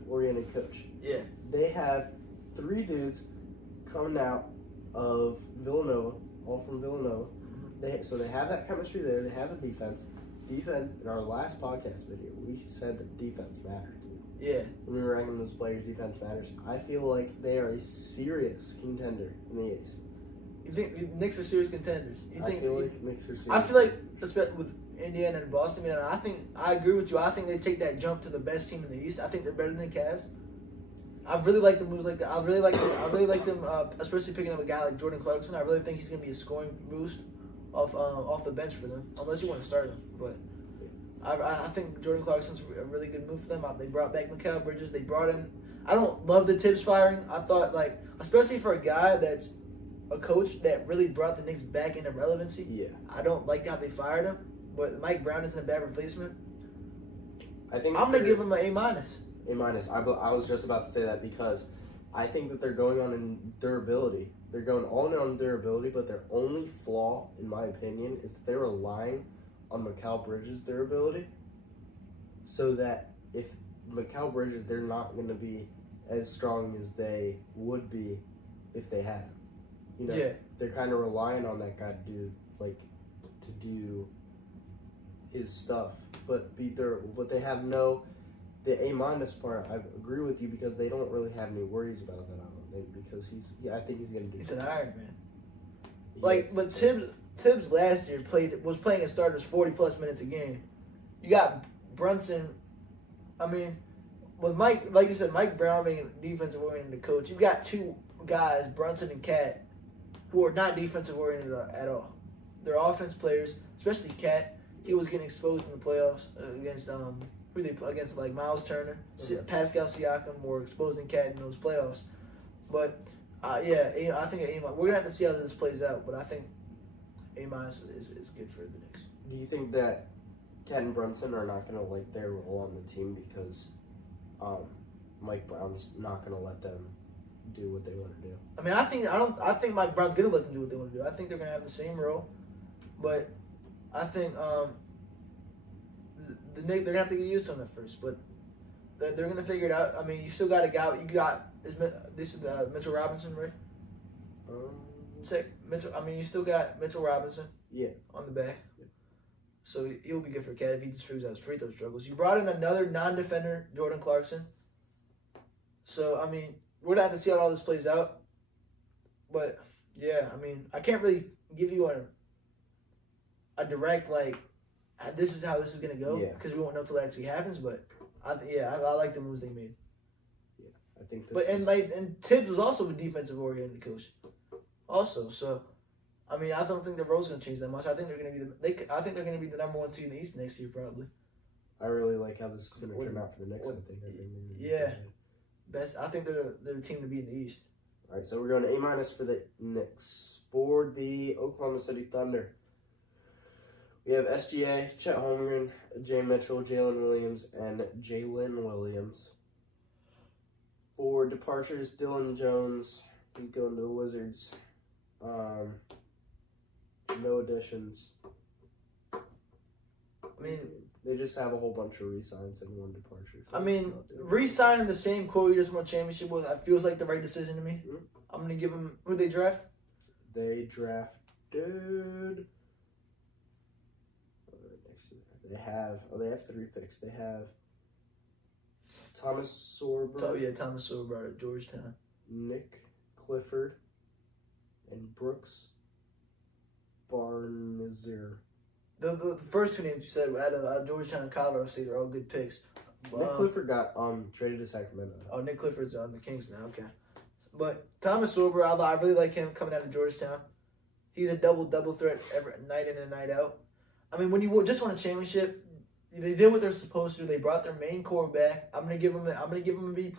oriented coach. Yeah. They have 3 dudes coming out of Villanova, all from Villanova. So they have that chemistry there. They have a defense. Defense, in our last podcast video, we said that defense mattered, dude. Yeah. When we were ranking those players, defense matters. I feel like they are a serious contender in the East. You think the Knicks are serious contenders? I feel like Knicks are serious. I feel like, especially with Indiana and Boston, I agree with you. I think they take that jump to the best team in the East. I think they're better than the Cavs. I really like the moves like that. I really like them, especially picking up a guy like Jordan Clarkson. I really think he's gonna be a scoring boost off the bench for them, unless you want to start him. But I think Jordan Clarkson's a really good move for them. They brought back Mikal Bridges. They brought in. I don't love the Tibbs firing. I thought especially for a guy that's a coach that really brought the Knicks back into relevancy. Yeah. I don't like how they fired him, but Mike Brown isn't a bad replacement. I think I'm gonna give him an A-. A-. I was just about to say that because I think that they're going on in durability. They're going all in on durability, but their only flaw, in my opinion, is that they're relying on Mikal Bridges' durability. So that if Mikal Bridges, they're not going to be as strong as they would be if they had him. You know, Yeah. they're kind of relying on that guy to do his stuff, but they have the A- part. I agree with you because they don't really have any worries about that. I don't think because I think he's gonna do. He's an Iron Man. But Tibbs last year was playing his starters 40+ minutes a game. You got Brunson. I mean, with Mike, like you said, Mike Brown being defensive oriented coach, you've got two guys, Brunson and Cat, who are not defensive oriented at all. They're offense players, especially Cat. He was getting exposed in the playoffs against against like Miles Turner, Pascal Siakam were exposing Cat in those playoffs. But I think an A-. We're gonna have to see how this plays out, but I think A- is good for the Knicks. Do you think that Cat and Brunson are not gonna like their role on the team because Mike Brown's not gonna let them do what they want to do? I mean, I think Mike Brown's gonna let them do what they want to do. I think they're gonna have the same role, but I think the Knicks, they're gonna have to get used to him at first, but they're gonna figure it out. I mean, you still got a guy. This is Mitchell Robinson, right? Mitchell. I mean, you still got Mitchell Robinson. Yeah. On the back. Yeah. So he'll be good for Cat if he just figures out his free throw struggles. You brought in another non-defender, Jordan Clarkson. So I mean, we're gonna have to see how all this plays out. But yeah, I mean, I can't really give you a direct this is how this is gonna go because we won't know until it actually happens. But I like the moves they made. Yeah, I think. And Tibbs was also a defensive oriented coach, also. So, I mean, I don't think the role's gonna change that much. I think they're gonna be the number one seed in the East next year, probably. I really like how this is gonna turn out for the Knicks. I think they're the team to beat in the East. All right, so we're going to A- for the Knicks. For the Oklahoma City Thunder, we have SGA, Chet Holmgren, Jay Mitchell, Jalen Williams, and Jalen Williams. For departures, Dylan Jones, he's going to the Wizards. No additions. I mean, they just have a whole bunch of re-signs and one departure. I mean, re-signing the same core you just won a championship with, that feels like the right decision to me. Mm-hmm. I'm going to give them... Who they draft? They drafted... They have 3 picks. They have Thomas Sorber. Oh, yeah, Thomas Sorber at Georgetown. Nick Clifford and Brooks Barnizer. The first 2 names you said out of Georgetown and Colorado State are all good picks. Nick Clifford got traded to Sacramento. Oh, Nick Clifford's on the Kings now. Okay, but Thomas Sorber, I really like him coming out of Georgetown. He's a double threat every night in and night out. I mean, when you just won a championship, they did what they're supposed to. They brought their main core back. I'm gonna give them a B+.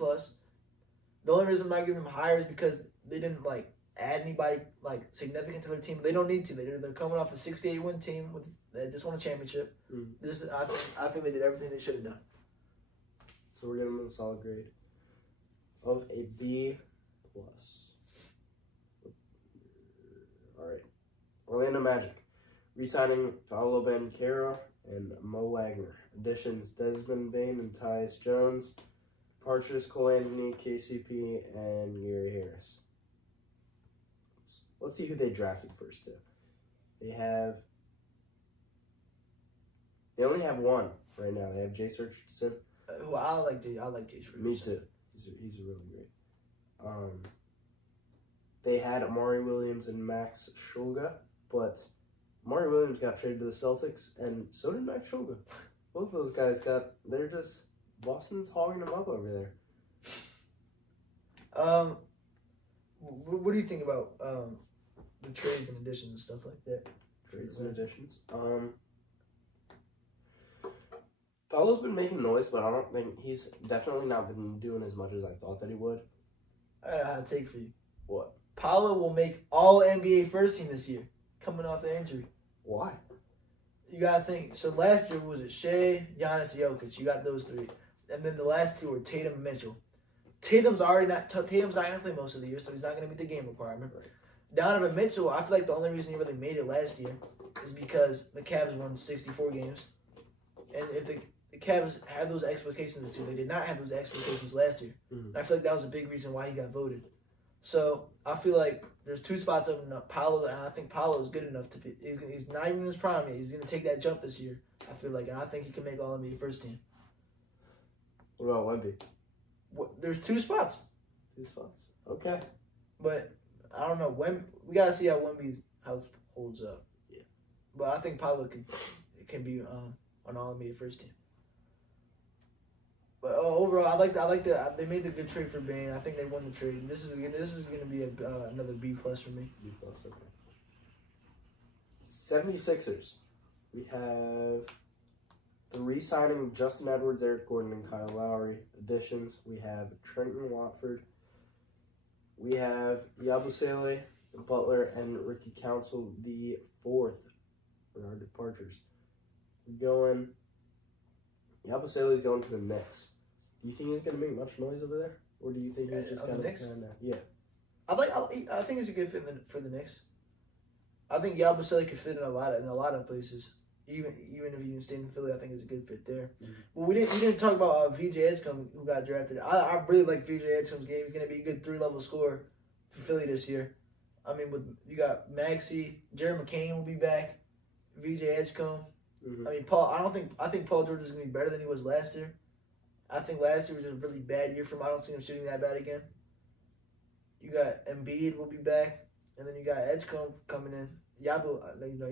The only reason I'm not giving them higher is because they didn't add anybody significant to their team. They don't need to. They're coming off a 68-win team that just won a championship. Mm. I think they did everything they should have done. So we're giving them a solid grade of a B+. All right, Orlando Magic. Re-signing Paolo Banchero and Mo Wagner. Additions Desmond Bain and Tyus Jones. Departures Cole Anthony, KCP, and Gary Harris. Let's see who they drafted first, too. They only have 1 right now. They have Jay Richardson. Who I like Jay Richardson. Me too. He's really great. They had Amari Williams and Max Shulga, but Amari Williams got traded to the Celtics, and so did Max Shulga. Both of those guys Boston's hogging them up over there. What do you think about the trades and additions and stuff like that? Trades and additions. Paolo's been making noise, but I don't think he's definitely not been doing as much as I thought that he would. I got a hot take for you. What? Paolo will make all NBA first team this year, coming off the injury. Why? You gotta think. So last year was it Shea, Giannis, Jokic? You got those 3, and then the last 2 were Tatum and Mitchell. Tatum's not gonna play most of the year, so he's not gonna meet the game requirement. Right. Donovan Mitchell, I feel like the only reason he really made it last year is because the Cavs won 64 games, and the Cavs have those expectations this year. They did not have those expectations last year. Mm-hmm. And I feel like that was a big reason why he got voted. So I feel like there's 2 spots open up. Paolo, and I think Paolo is good enough to be. He's not even in his prime yet. He's going to take that jump this year. I feel like, and I think he can make All-NBA first team. What about Wemby? There's 2 spots. 2 spots. Okay. But I don't know. We gotta see how Wemby's health holds up. Yeah. But I think Paolo can be on All-NBA first team. But overall, I like they made the good trade for Bane. I think they won the trade. This is gonna be another B+ for me. B+, okay. 76ers. We have the re-signing of Justin Edwards, Eric Gordon, and Kyle Lowry. Additions, we have Trenton Watford. We have Yabusele, Butler, and Ricky Council, the 4th for our departures. Yabusele's going to the Knicks. Do you think he's going to make much noise over there? Or do you think he's just going to turn that? Yeah. I think he's a good fit for the Knicks. I think Yabusele could fit in a lot of places. Even if you stay in Philly, I think it's a good fit there. Mm-hmm. But we didn't talk about VJ Edgecombe, who got drafted. I really like VJ Edgecombe's game. He's going to be a good 3-level scorer for Philly this year. I mean, you got Maxey, Jared McCain will be back, VJ Edgecombe. Mm-hmm. I mean, I think Paul George is going to be better than he was last year. I think last year was a really bad year for him. I don't see him shooting that bad again. You got Embiid will be back, and then you got Edgecombe coming in. You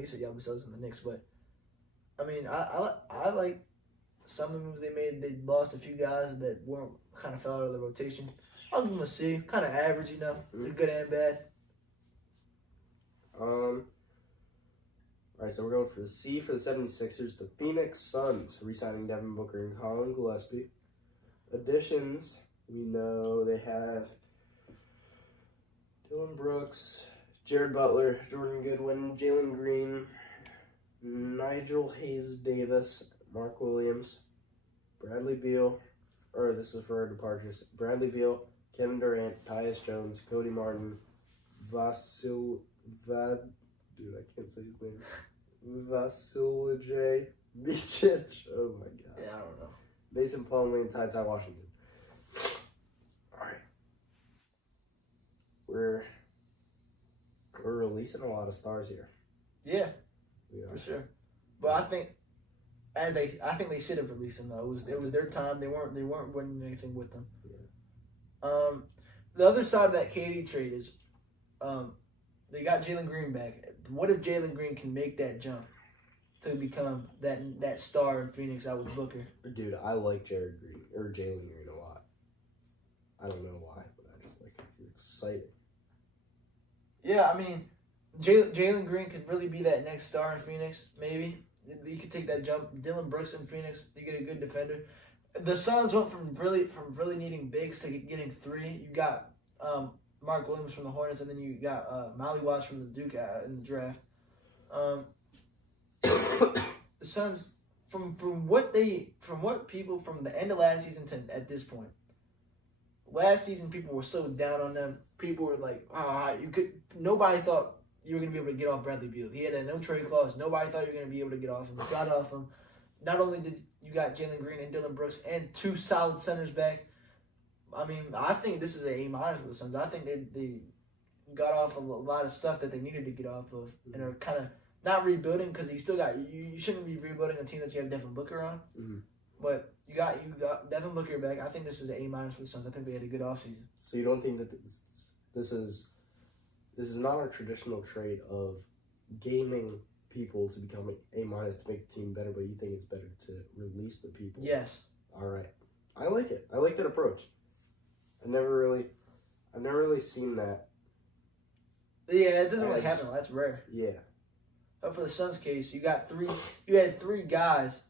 said Yabusele's in the Knicks, but I mean, I like some of the moves they made. They lost a few guys that kind of fell out of the rotation. I'll give them a C. Kind of average, They're good and bad. All right, so we're going for the C for the 76ers. The Phoenix Suns re-signing Devin Booker and Colin Gillespie. Additions, we know they have Dylan Brooks, Jared Butler, Jordan Goodwin, Jalen Green, Nigel Hayes-Davis, Mark Williams, Bradley Beal, or this is for our departures, Bradley Beal, Kevin Durant, Tyus Jones, Cody Martin, dude, I can't say his name, Vasilije Vicic, oh my god. Yeah, I don't know. Mason Plumlee and Ty Washington. Alright. We're releasing a lot of stars here. Yeah. For sure, but I think they should have released them though. It was their time. They weren't winning anything with them. Yeah. The other side of that KD trade is, they got Jalen Green back. What if Jalen Green can make that jump to become that star in Phoenix out with Booker? Dude, I like Jalen Green a lot. I don't know why, but I just like him. He's exciting. Yeah, I mean, Jalen Green could really be that next star in Phoenix, maybe. He could take that jump. Dylan Brooks in Phoenix, you get a good defender. The Suns went from really needing bigs to getting 3. You got Mark Williams from the Hornets, and then you got Molly Watts from the Duke in the draft. The Suns, from what people from the end of last season to at this point. Last season, people were so down on them. People were like, nobody thought you were going to be able to get off Bradley Beal. He had a no trade clause. Nobody thought you were going to be able to get off him. You got off him. Not only did you got Jalen Green and Dylan Brooks and 2 solid centers back. I mean, I think this is an A- for the Suns. I think they got off a lot of stuff that they needed to get off of, and are kind of not rebuilding because you still got you shouldn't be rebuilding a team that you have Devin Booker on. Mm-hmm. But you got Devin Booker back. I think this is an A- for the Suns. I think they had a good offseason. So you don't think that this is not a traditional trade of gaming people to become A- to make the team better, but you think it's better to release the people? Yes. All right. I like it. I like that approach. I've never really seen that. Yeah, it doesn't really happen. That's rare. Yeah. But for the Suns' case, you had 3 guys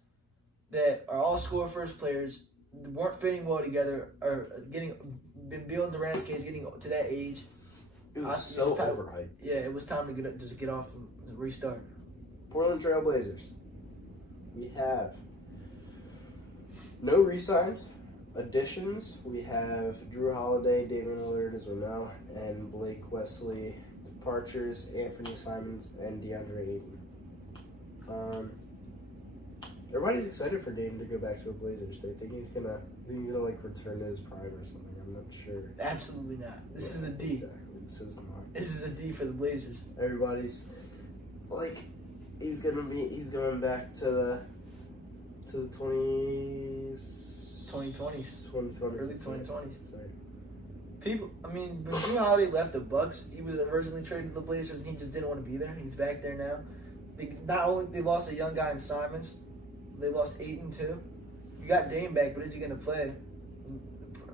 that are all score-first players, weren't fitting well together, or Beal and Durant's case, getting to that age. It was so overhyped. Yeah, it was time to get off and restart. Portland Trail Blazers. We have no re-signs. Additions, we have Drew Holiday, Damian Lillard as well now, and Blake Wesley. Departures, Anthony Simons and DeAndre Ayton. Everybody's excited for Dame to go back to the Blazers. They think he's gonna like return to his prime or something. I'm not sure. Absolutely not. This is a D. Exactly. This is not. This is a D for the Blazers. Everybody's like, he's going back to the 20s. 2020s. 2020s. Early 2020s. That's right. People, I mean, when Drew Holiday left the Bucks, he was originally traded to the Blazers, and he just didn't want to be there. He's back there now. They lost a young guy in Simons. They lost Ayton too. You got Dame back, but is he going to play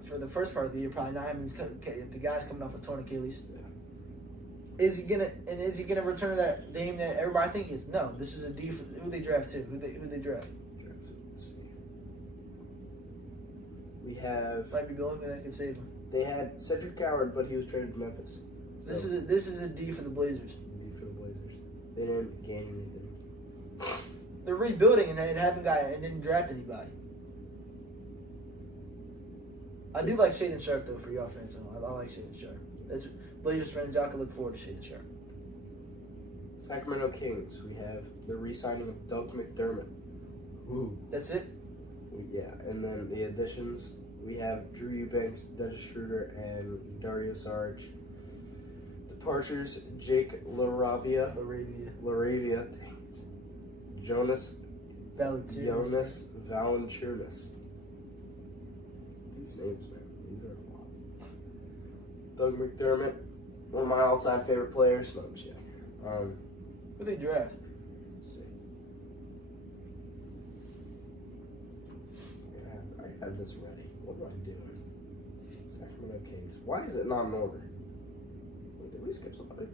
for the first part of the year? Probably not. I mean, the guy's coming off a torn Achilles. Yeah. Is he gonna return to that Dame that everybody think is? No. This is a D for who they draft too. Who they draft? Let's see. We have. Might be the only thing that can save him. They had Cedric Howard, but he was traded to Memphis. This is a D for the Blazers. D for the Blazers. They didn't gain anything. They're rebuilding and didn't draft anybody. I do like Shaden Sharp though for y'all fans. I like Shaden Sharp. That's Blazers fans. Y'all can look forward to Shaden Sharp. Sacramento Kings. We have the re-signing of Doug McDermott. Ooh. That's it. Yeah, and then the additions. We have Drew Eubanks, Dennis Schroeder, and Dario Saric. Departures: Jake LaRavia. Dang it. Jonas Valanciunas. These names, man. These are a lot. Doug McDermott, one of my all-time favorite players. No, I'm just kidding. Who they draft? Let's see. I have this ready. What am I doing? Sacramento Kings. Why is it not in order? Wait, did we skip somebody?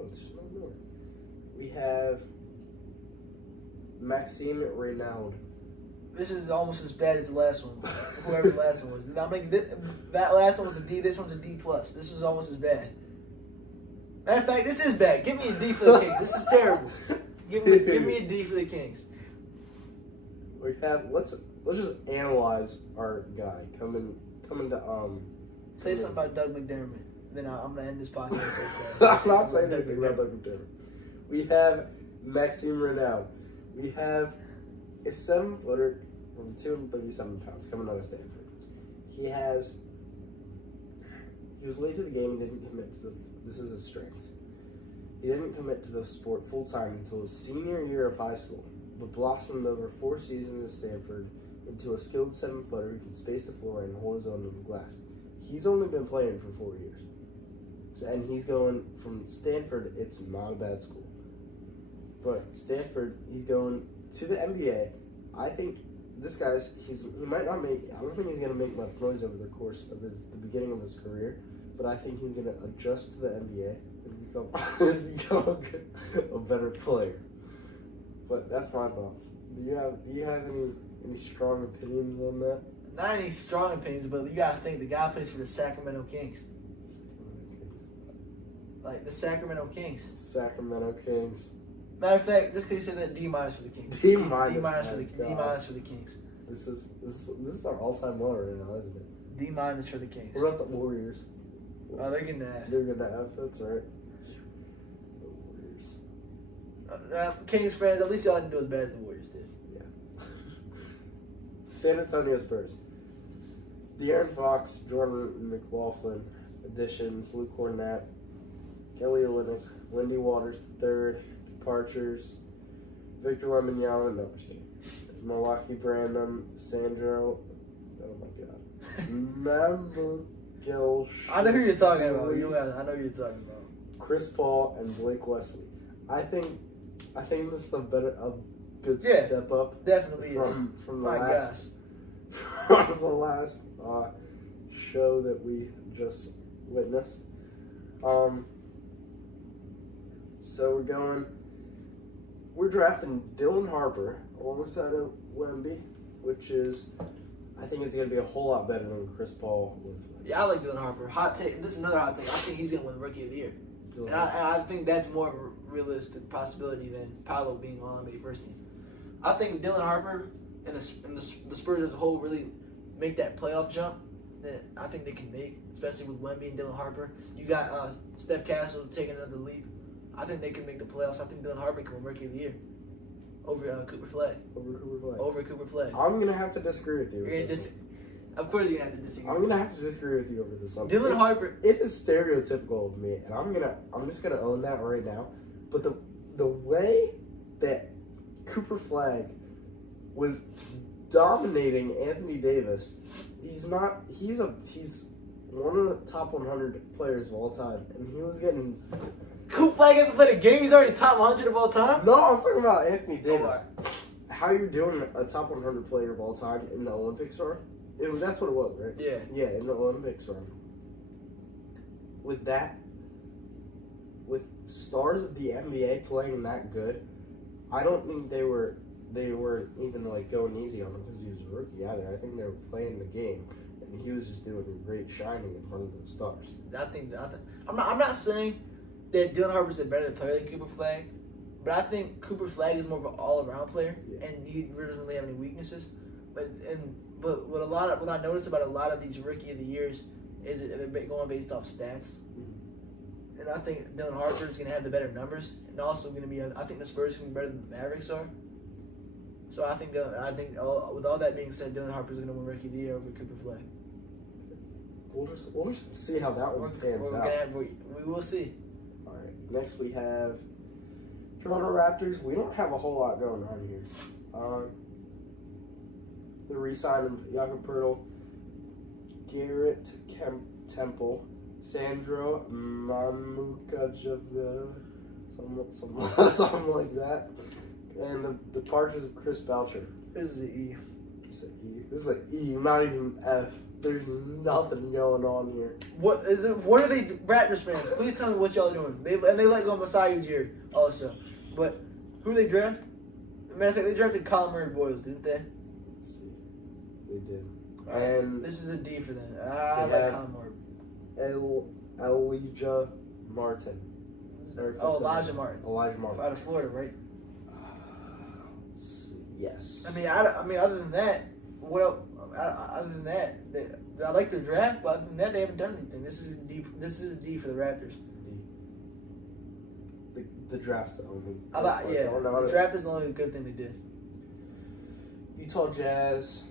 Oh, it's just not in order. We have Maxime Renaud. This is almost as bad as the last one. Whoever the last one was. I mean, that last one was a D. This one's a D plus. This is almost as bad. Matter of fact, this is bad. Give me a D for the Kings. This is terrible. Give me a D for the Kings. We have let's just analyze our guy coming to Say something about Doug McDermott. Then I'm gonna end this podcast. I'm not saying anything about Doug McDermott. We have Maxime Renaud. We have a 7-footer from 237 pounds coming out of Stanford. He was late to the game. He didn't commit to this is his strength. He didn't commit to the sport full time until his senior year of high school, but blossomed over 4 seasons at Stanford into a skilled 7-footer who can space the floor and hold his own in the glass. He's only been playing for 4 years. And he's going from Stanford. It's not a bad school. But Stanford, he's going to the NBA. I think this guy's, he might not make, I don't think he's going to make much noise over the course of the beginning of his career, but I think he's going to adjust to the NBA and become a better player. But that's my thoughts. Do you have any strong opinions on that? Not any strong opinions, but you gotta think the guy plays for the Sacramento Kings. Like the Sacramento Kings. Sacramento Kings. Matter of fact, just because you said that, D minus for the Kings. D minus for the Kings. This is our all-time low right now, isn't it? D minus for the Kings. What about the Warriors? Oh, they're getting that. They're getting that. That's right. The Warriors. Kings fans, at least y'all didn't do as bad as the Warriors did. Yeah. San Antonio Spurs. De'Aaron Fox, Jordan McLaughlin, additions, Luke Cornett, Kelly Olynyk, Lindy Waters III, departures, Victor Wembanyama, no, I'm just kidding. Milwaukee Brandon, Sandro, oh my god. Mamgil. I know who you're talking about. I know who you're talking about. Chris Paul and Blake Wesley. I think this is a good step up. Definitely from the last show that we just witnessed. So we're drafting Dylan Harper alongside of Wemby, which is, I think it's going to be a whole lot better than Chris Paul. Yeah, I like Dylan Harper. Hot take. This is another hot take. I think he's going to win Rookie of the Year. And I think that's more of a realistic possibility than Paolo being on NBA first team. I think Dylan Harper and the Spurs as a whole really make that playoff jump that I think they can make, especially with Wemby and Dylan Harper. You got Steph Castle taking another leap. I think they can make the playoffs. I think Dylan Harper can win Rookie of the Year. over Cooper Flag. Over Cooper Flag. Over Cooper Flag. I'm gonna have to disagree with you. Of course, you're gonna have to disagree. I'm gonna have to disagree with you over this one. Dylan Harper. It is stereotypical of me, and I'm just gonna own that right now. But the way that Cooper Flag was dominating Anthony Davis, he's one of the top 100 players of all time, and he was getting. Cooper Flag hasn't played a game. He's already top 100 of all time. No, I'm talking about Anthony Davis. Oh, How you're doing a top 100 player of all time in the Olympics run? That's what it was, right? Yeah. Yeah, in the Olympics run. With stars of the NBA playing that good, I don't think they were even like going easy on him because he was a rookie either. I think they were playing the game, and he was just doing great shining in front of the stars. I'm not saying that Dylan Harper's a better player than Cooper Flag, but I think Cooper Flag is more of an all-around player, and he doesn't really have any weaknesses. But what I noticed about a lot of these Rookie of the Years is that they're going based off stats. And I think Dylan Harper is going to have the better numbers, and also going to be. I think the Spurs are going to be better than the Mavericks are. So I think with all that being said, Dylan Harper is going to win Rookie of the Year over Cooper Flag. We'll just see how that one pans out. We will see. All right. Next we have Toronto Raptors. We don't have a whole lot going on here. The re-sign of Jakob Poeltl, Garrett Temple, Sandro Mamukajeva, something like that, and the departures of Chris Boucher. This is an E. This is an E, not even F. There's nothing going on here. What are they, Raptors fans? Please tell me what y'all are doing. They let go of Masai Ujiri also, but who they draft? Matter of fact, they drafted Colin Murray Boyles, didn't they? Let's see, they did. And this is a D for them. I like Colin Murray. Elijah Martin. Elijah Martin. Elijah Martin. Out of Florida, right? Let's see. Yes. I mean, other than that, I like their draft, but other than that, they haven't done anything. This is a D. This is a D for the Raptors. The draft's the only. The draft is the only good thing they did. Utah Jazz.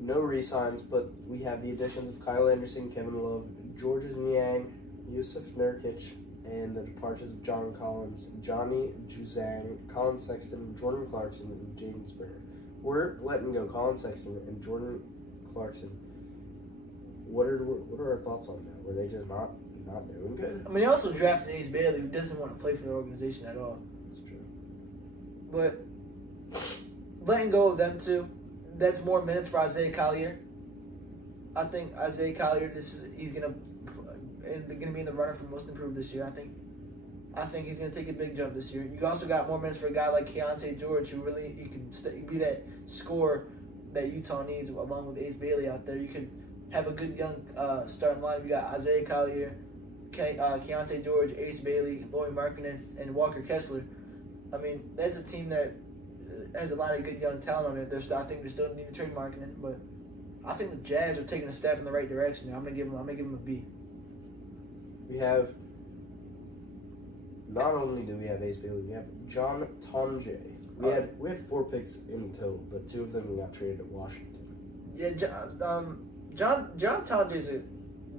No re-signs, but we have the additions of Kyle Anderson, Kevin Love, Georges Niang, Yusuf Nurkic, and the departures of John Collins, Johnny Juzang, Colin Sexton, Jordan Clarkson, and Jaden Springer. We're letting go Colin Sexton and Jordan Clarkson. What are our thoughts on that? Were they just not doing good? I mean, they also drafted Ace Bailey, who doesn't want to play for the organization at all. That's true. But letting go of them two, that's more minutes for Isaiah Collier. I think Isaiah Collier, he's gonna be in the runner for most improved this year. I think he's gonna take a big jump this year. You also got more minutes for a guy like Keontae George, who really can be that scorer that Utah needs, along with Ace Bailey out there. You could have a good young starting line. You got Isaiah Collier, Keontae George, Ace Bailey, Lauri Markkanen, and Walker Kessler. I mean, that's a team that has a lot of good young talent on it. I think they still need to trade Markkanen, but I think the Jazz are taking a step in the right direction. I'm gonna give them a B. We have. Not only do we have Ace Bailey, we have John Tonje. We had 4 picks in total, but 2 of them got traded to Washington. Yeah, John Tonje's a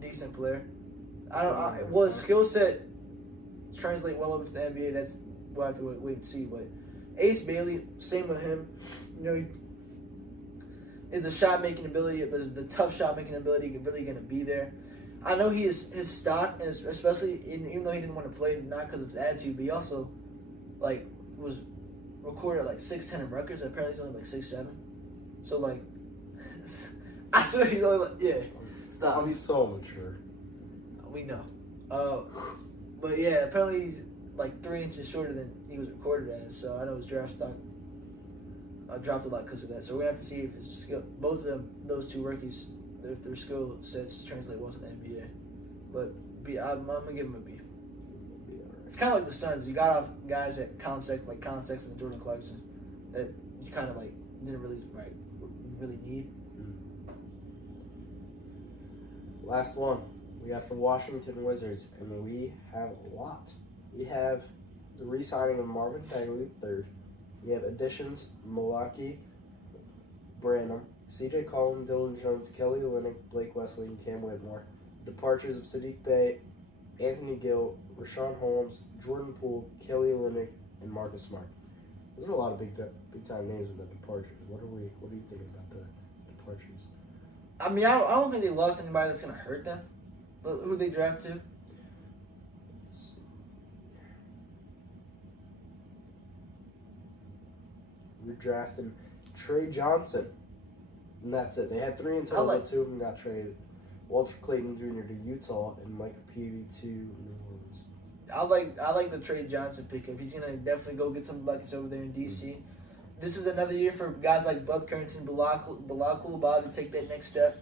decent player. His skill set translate well over to the NBA. We'll have to wait and see. But Ace Bailey, same with him. Is the shot making ability, the tough shot making ability, really going to be there? I know his stock, especially even though he didn't want to play, not because of his attitude, but he also was recorded at 6'10" in Rutgers. Apparently he's only 6'7". So I swear he's only stop. I'm so mature. We know. But yeah, apparently he's 3 inches shorter than he was recorded as. So I know his draft stock dropped a lot because of that. So we're gonna have to see if his skill, both of them, those 2 rookies, their skill sets translate well to the NBA. But I'm gonna give him a B. It's kind of like the Suns. You got off guys like Colin Sexton and Jordan Clarkson that you kind of didn't really need. Last one. We have the Washington Wizards, and we have a lot. We have the re-signing of Marvin Bagley III, We have additions: Milwaukee, Branham, C.J. Collins, Dylan Jones, Kelly Olynyk, Blake Wesley, and Cam Whitmore. Departures of Sadiq Bey, Anthony Gill, Rashawn Holmes, Jordan Poole, Kelly Olynyk, and Marcus Smart. There's a lot of big time names in the departures. What are you thinking about the departures? I mean, I don't think they lost anybody that's gonna hurt them. But who they draft to? We're drafting Trey Johnson, and that's it. They had 3 in total, but 2 of them got traded. Walter Clayton Jr. to Utah and Micah Peavy to New Orleans. I like the Trey Johnson pickup. He's gonna definitely go get some buckets over there in DC. This is another year for guys like Bud Currington, Bilal Coulibaly to take that next step.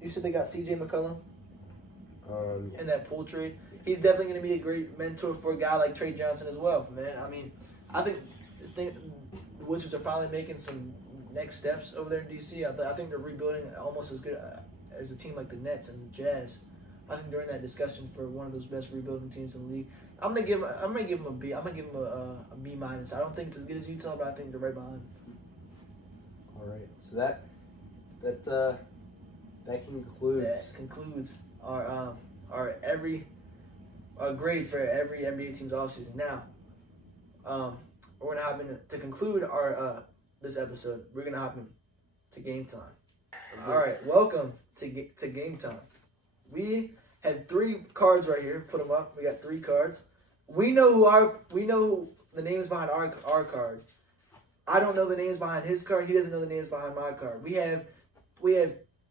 You said they got C.J. McCollum in that Poole trade. He's definitely going to be a great mentor for a guy like Trey Johnson as well, man. I mean, I think the Wizards are finally making some next steps over there in DC. I think they're rebuilding almost as good as a team like the Nets and the Jazz. I think they're in that discussion for one of those best rebuilding teams in the league. I'm gonna give them a B. I'm gonna give them a B minus. I don't think it's as good as Utah, but I think they're right behind. All right, so that concludes our grade for every NBA team's offseason. Now, we're gonna hop in to conclude our this episode. We're gonna hop in to game time. All right, welcome to game time. We had 3 cards right here. Put them up. We got 3 cards. We know the names behind our card. I don't know the names behind his card. He doesn't know the names behind my card. We have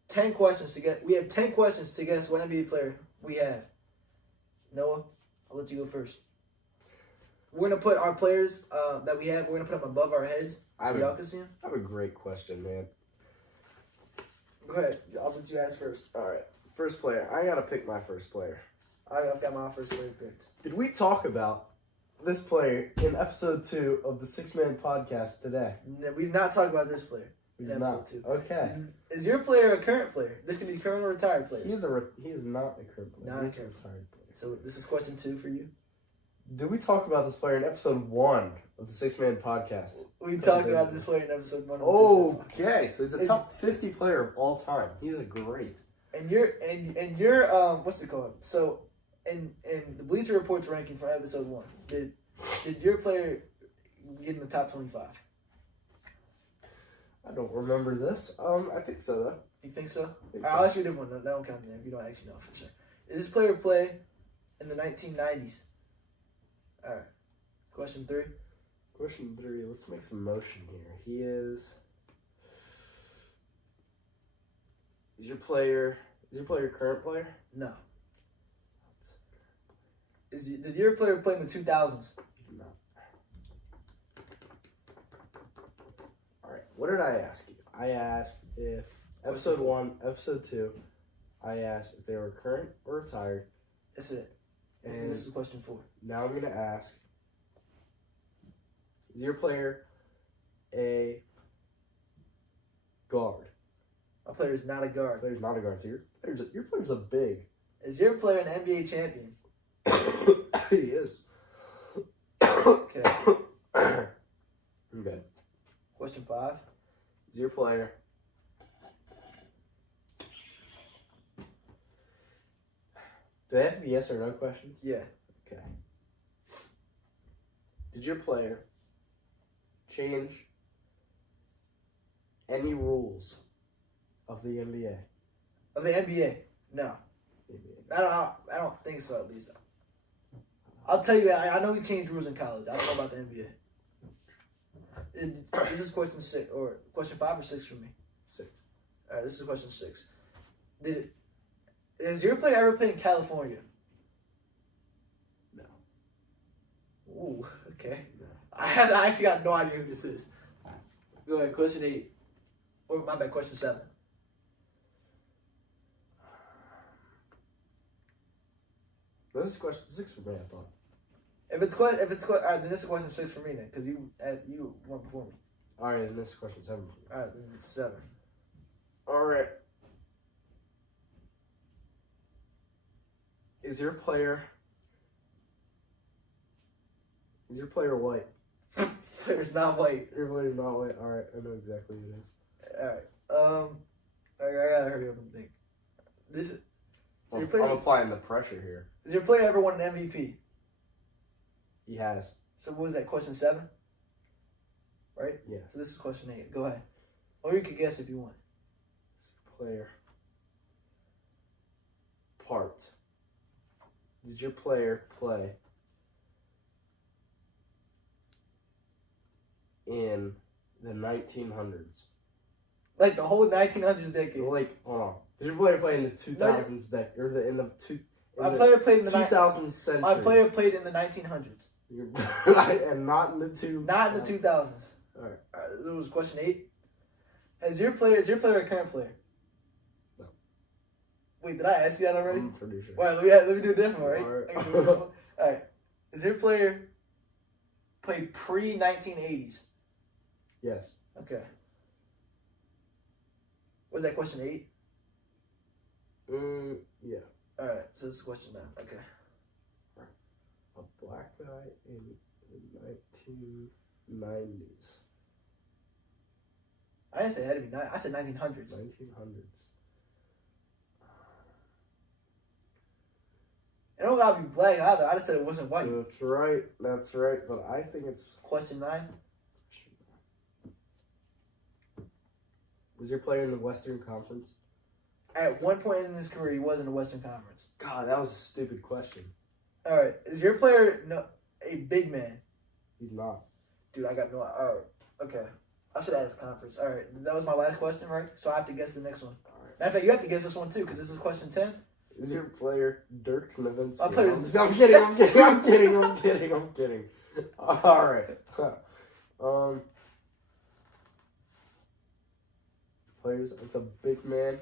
10 questions to get. We have 10 questions to guess what NBA player we have. Noah, I'll let you go first. We're gonna put our players that we have. We're gonna put them above our heads so y'all can see them. I have a great question, man. Go ahead. I'll let you ask first. All right, first player. I gotta pick my first player. I've got my first player picked. Did we talk about this player in episode 2 of the 6-Man podcast today? No, we've not talked about this player in episode 2. Okay. Is your player a current player? This can be current or retired players. He is not a current player. He's a retired player. So this is question 2 for you. Did we talk about this player in episode 1 of the 6-Man podcast? We talked about this player in episode 1 of the 6-Man podcast. Okay, so he's a top 50 player of all time. He's a great. And you're what's it called? So in the Bleacher Report's ranking for episode 1, did your player get in the top 25? I don't remember this. I think so though. You think so? I'll ask you a different one. That don't count if you don't actually know for sure. Did this player play in the 1990s? All right. Question 3. Question 3. Let's make some motion here. Is your player a current player? No. Did your player play in the 2000s? No. All right. What did I ask you? I asked if episode 1, episode 2. I asked if they were current or retired. That's it. And this is question 4. Now I'm gonna ask: is your player a guard? My player is not a guard. Player's not a guard. So your player's a big. Is your player an NBA champion? He is. Okay. Okay. Question 5. Is your player do they have to be yes or no questions? Yeah. Okay. Did your player change any rules of the NBA? Of the NBA? No. NBA. I don't think so, at least. I'll tell you, I know he changed rules in college. I don't know about the NBA. This is question 6, or question 5 or 6 for me? 6. All right, this is question 6. Has your player ever played in California? No. Ooh, okay. No. I actually got no idea who this is. Go ahead, question 8. Or my bad, question 7. This is question 6 for me, I thought. If it's all right, then this is question 6 for me then, because you went before me. All right, and this is question 7 for me. All right, then it's 7. All right. Is your player white? player is not white. Your player is not white. All right, I know exactly who it is. All right. I gotta hurry up and think. This is. I'm applying the pressure here. Has your player ever won an MVP? He has. So what was that? Question 7. Right. Yeah. So this is question 8. Go ahead. Or you could guess if you want. Player. Part. Did your player play in the 1900s? Like the whole 1900s decade. Like, hold on. Did your player play in the 2000s decade? Or in the My player played in the 2000s century? My player played in the 1900s. And not in the Not in the 2000s. All right. This was question 8. Is your player a current player? No. Wait, did I ask you that already? I'm pretty sure. Well, let me do a different one, right? All Alright. Is your player played pre-1980s? Yes. Okay. Was that question 8? Yeah. Alright, so this is question 9. Okay. A black guy in the 1990s. I didn't say it had to be 9. I said 1900s. 1900s. It don't gotta be black either. I just said it wasn't white. That's right. That's right. But I think it's Question 9. Was your player in the Western Conference? At one point in his career, he was in the Western Conference. God, that was a stupid question. All right, is your player a big man? He's not. Dude, I got no. All right, okay. I should ask conference. All right, that was my last question, right? So I have to guess the next one. All right. Matter of fact, you have to guess this one too, because this is question 10. Is your player Dirk Nowitzki? My player is. I'm kidding. All right. Players. It's a big man.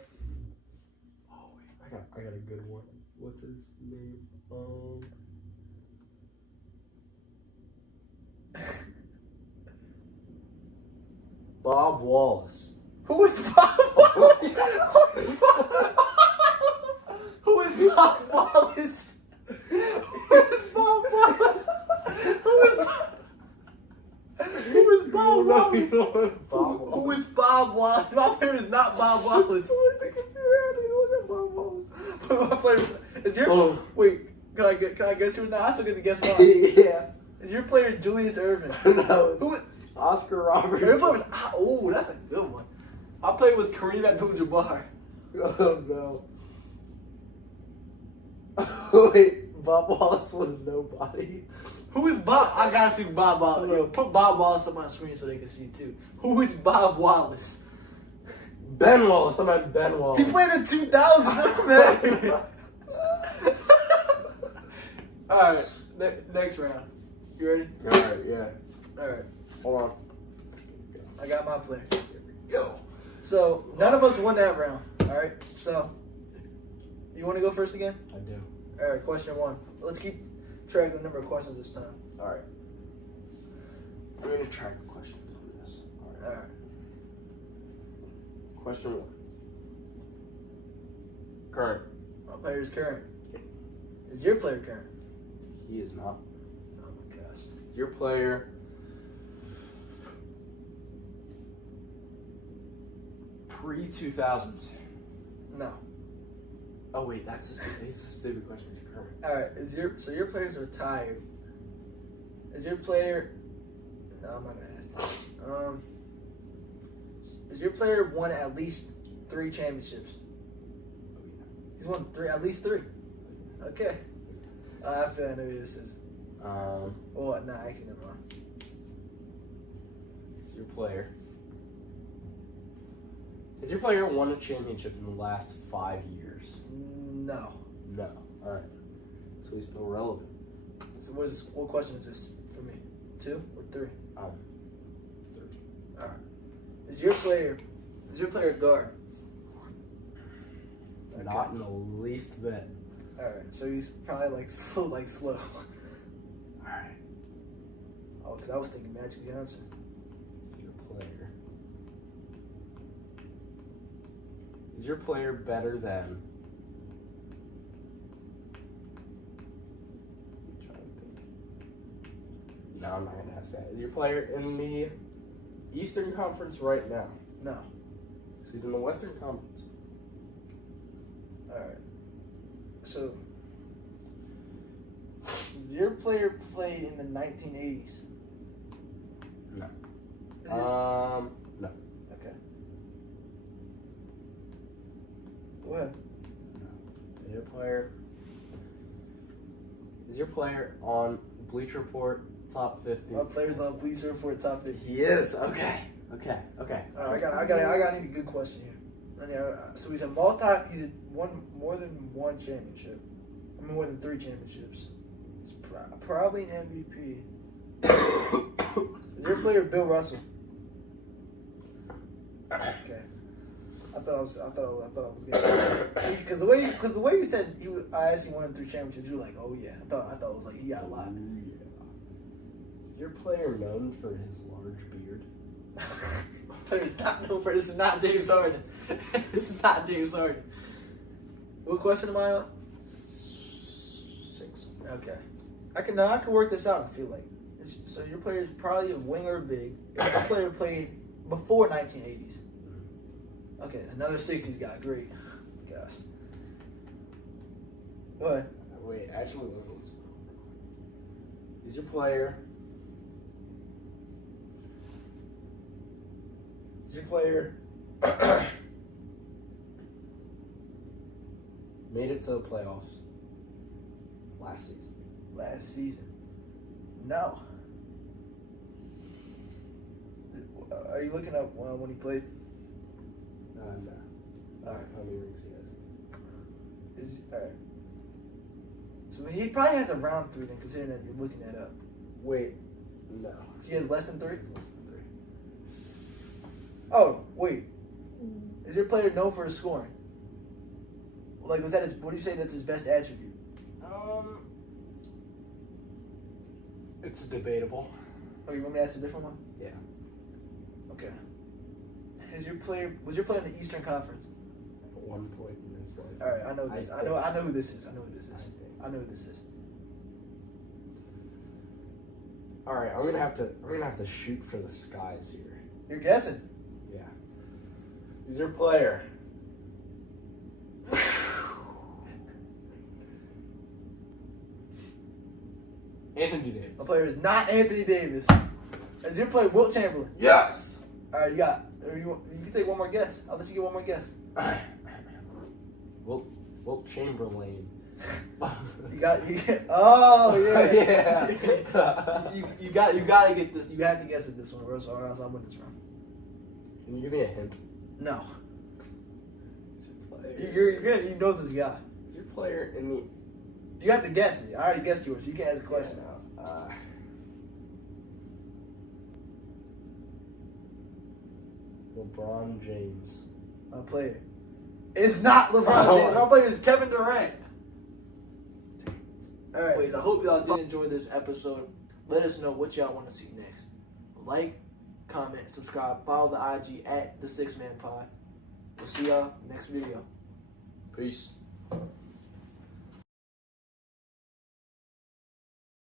Oh wait, I got a good one. What's his name? Bob Wallace. Who is Bob Wallace? Who is Bob Wallace? Who is Bob Wallace? Who is Bob Wallace? Who is Bob Wallace? My player is not Bob Wallace. My player is your. Wait, can I guess you now? I still get to guess mine. Yeah. Is your player Julius Erving? No. Who? Oscar Robertson. Oh, that's a good one. My player was Kareem Abdul-Jabbar. Oh no. Wait, Bob Wallace was nobody. Who is Bob? I gotta see Bob Wallace. Yo, put Bob Wallace up on the screen so they can see too. Who is Bob Wallace? Ben Wallace. I meant Ben Wallace. He played in 2000s, man. All right, next round. You ready? All right, yeah. All right. Hold on. I got my player. Here we go. So none of us won that round. All right. So you want to go first again? I do. All right. Question 1. Let's keep track of the number of questions this time. All right. I'm going to track the questions on this. All right. Question 1. Current. My player is current. Is your player current? He is not. Oh my gosh. Is your player pre-2000s? No. Oh wait, it's a stupid question. It's current. All right. So your player's retired. Is your player? No, I'm not gonna ask that. Is your player won at least 3 championships? He's won at least 3. Okay. I feel I know who this is. Well, no, actually, never mind. Is your player? Has your player won a championship in the last 5 years? No. No. All right. So he's still relevant. So what question is this for me? 2 or 3? 3. All right. Is your player a guard? Okay. Not in the least bit. All right. So he's probably slow. All right. Oh, because I was thinking Magic Johnson. Is your player? Is your player better than? I'm trying to think. No. I'm not gonna ask that. Is your player in the Eastern Conference right now? No. So he's in the Western Conference. All right. So, your player played in the 1980s? No. No. Okay. Go ahead. Is your player on Bleacher Report top 50? My player's on Bleacher Report top 50. He is. Okay. Okay. All right, I need a good question here. So he's he's won more than one championship. I mean, more than 3 championships. He's probably an MVP. Is your player Bill Russell? Okay. I thought I was getting because the way you said I asked you 1 and 3 championships, you were like, oh yeah. I thought it was like he got a lot. Yeah. Is your player known for his large beard? Player's not known for this. Is not James Harden. This is not James Harden. What question am I on? 6. Okay. I can work this out. I feel like so your player is probably a winger or big. Your player played before 1980s. Okay, another 60s guy. Great. Gosh. What? Wait, actually, is your player? Made it to the playoffs last season? Last season? No. Are you looking up when he played? No. All right. How many rings he has? All right. So he probably has a round 3 then, considering that you're looking that up. Wait, no. He has less than 3? Less than 3. Oh, wait. Is your player known for his scoring? Like, was that his? What do you say that's his best attribute? It's debatable. Oh, you want me to ask a different one? Yeah. Okay. Was your player in the Eastern Conference? At one point in his life. All right, I know this. I know who this is. I know who this is. All right, I'm gonna have to shoot for the skies here. You're guessing. Yeah. Is your player? Anthony Davis. My player is not Anthony Davis. Is your player Wilt Chamberlain? Yes. All right, you can take one more guess. I'll let you get one more guess. Wilt Chamberlain. Oh yeah. Yeah. you gotta get this. You have to guess it this one, or else I'll win this round. Can you give me a hint? No. You know this guy. Is your player in the? You have to guess me. I already guessed yours. You can't ask a question now. LeBron James. My player. It's not LeBron James. My player is Kevin Durant. All right. Wait, I hope y'all did enjoy this episode. Let us know what y'all want to see next. Like, comment, subscribe, follow the IG at the 6 Man Pod. We'll see y'all next video. Peace.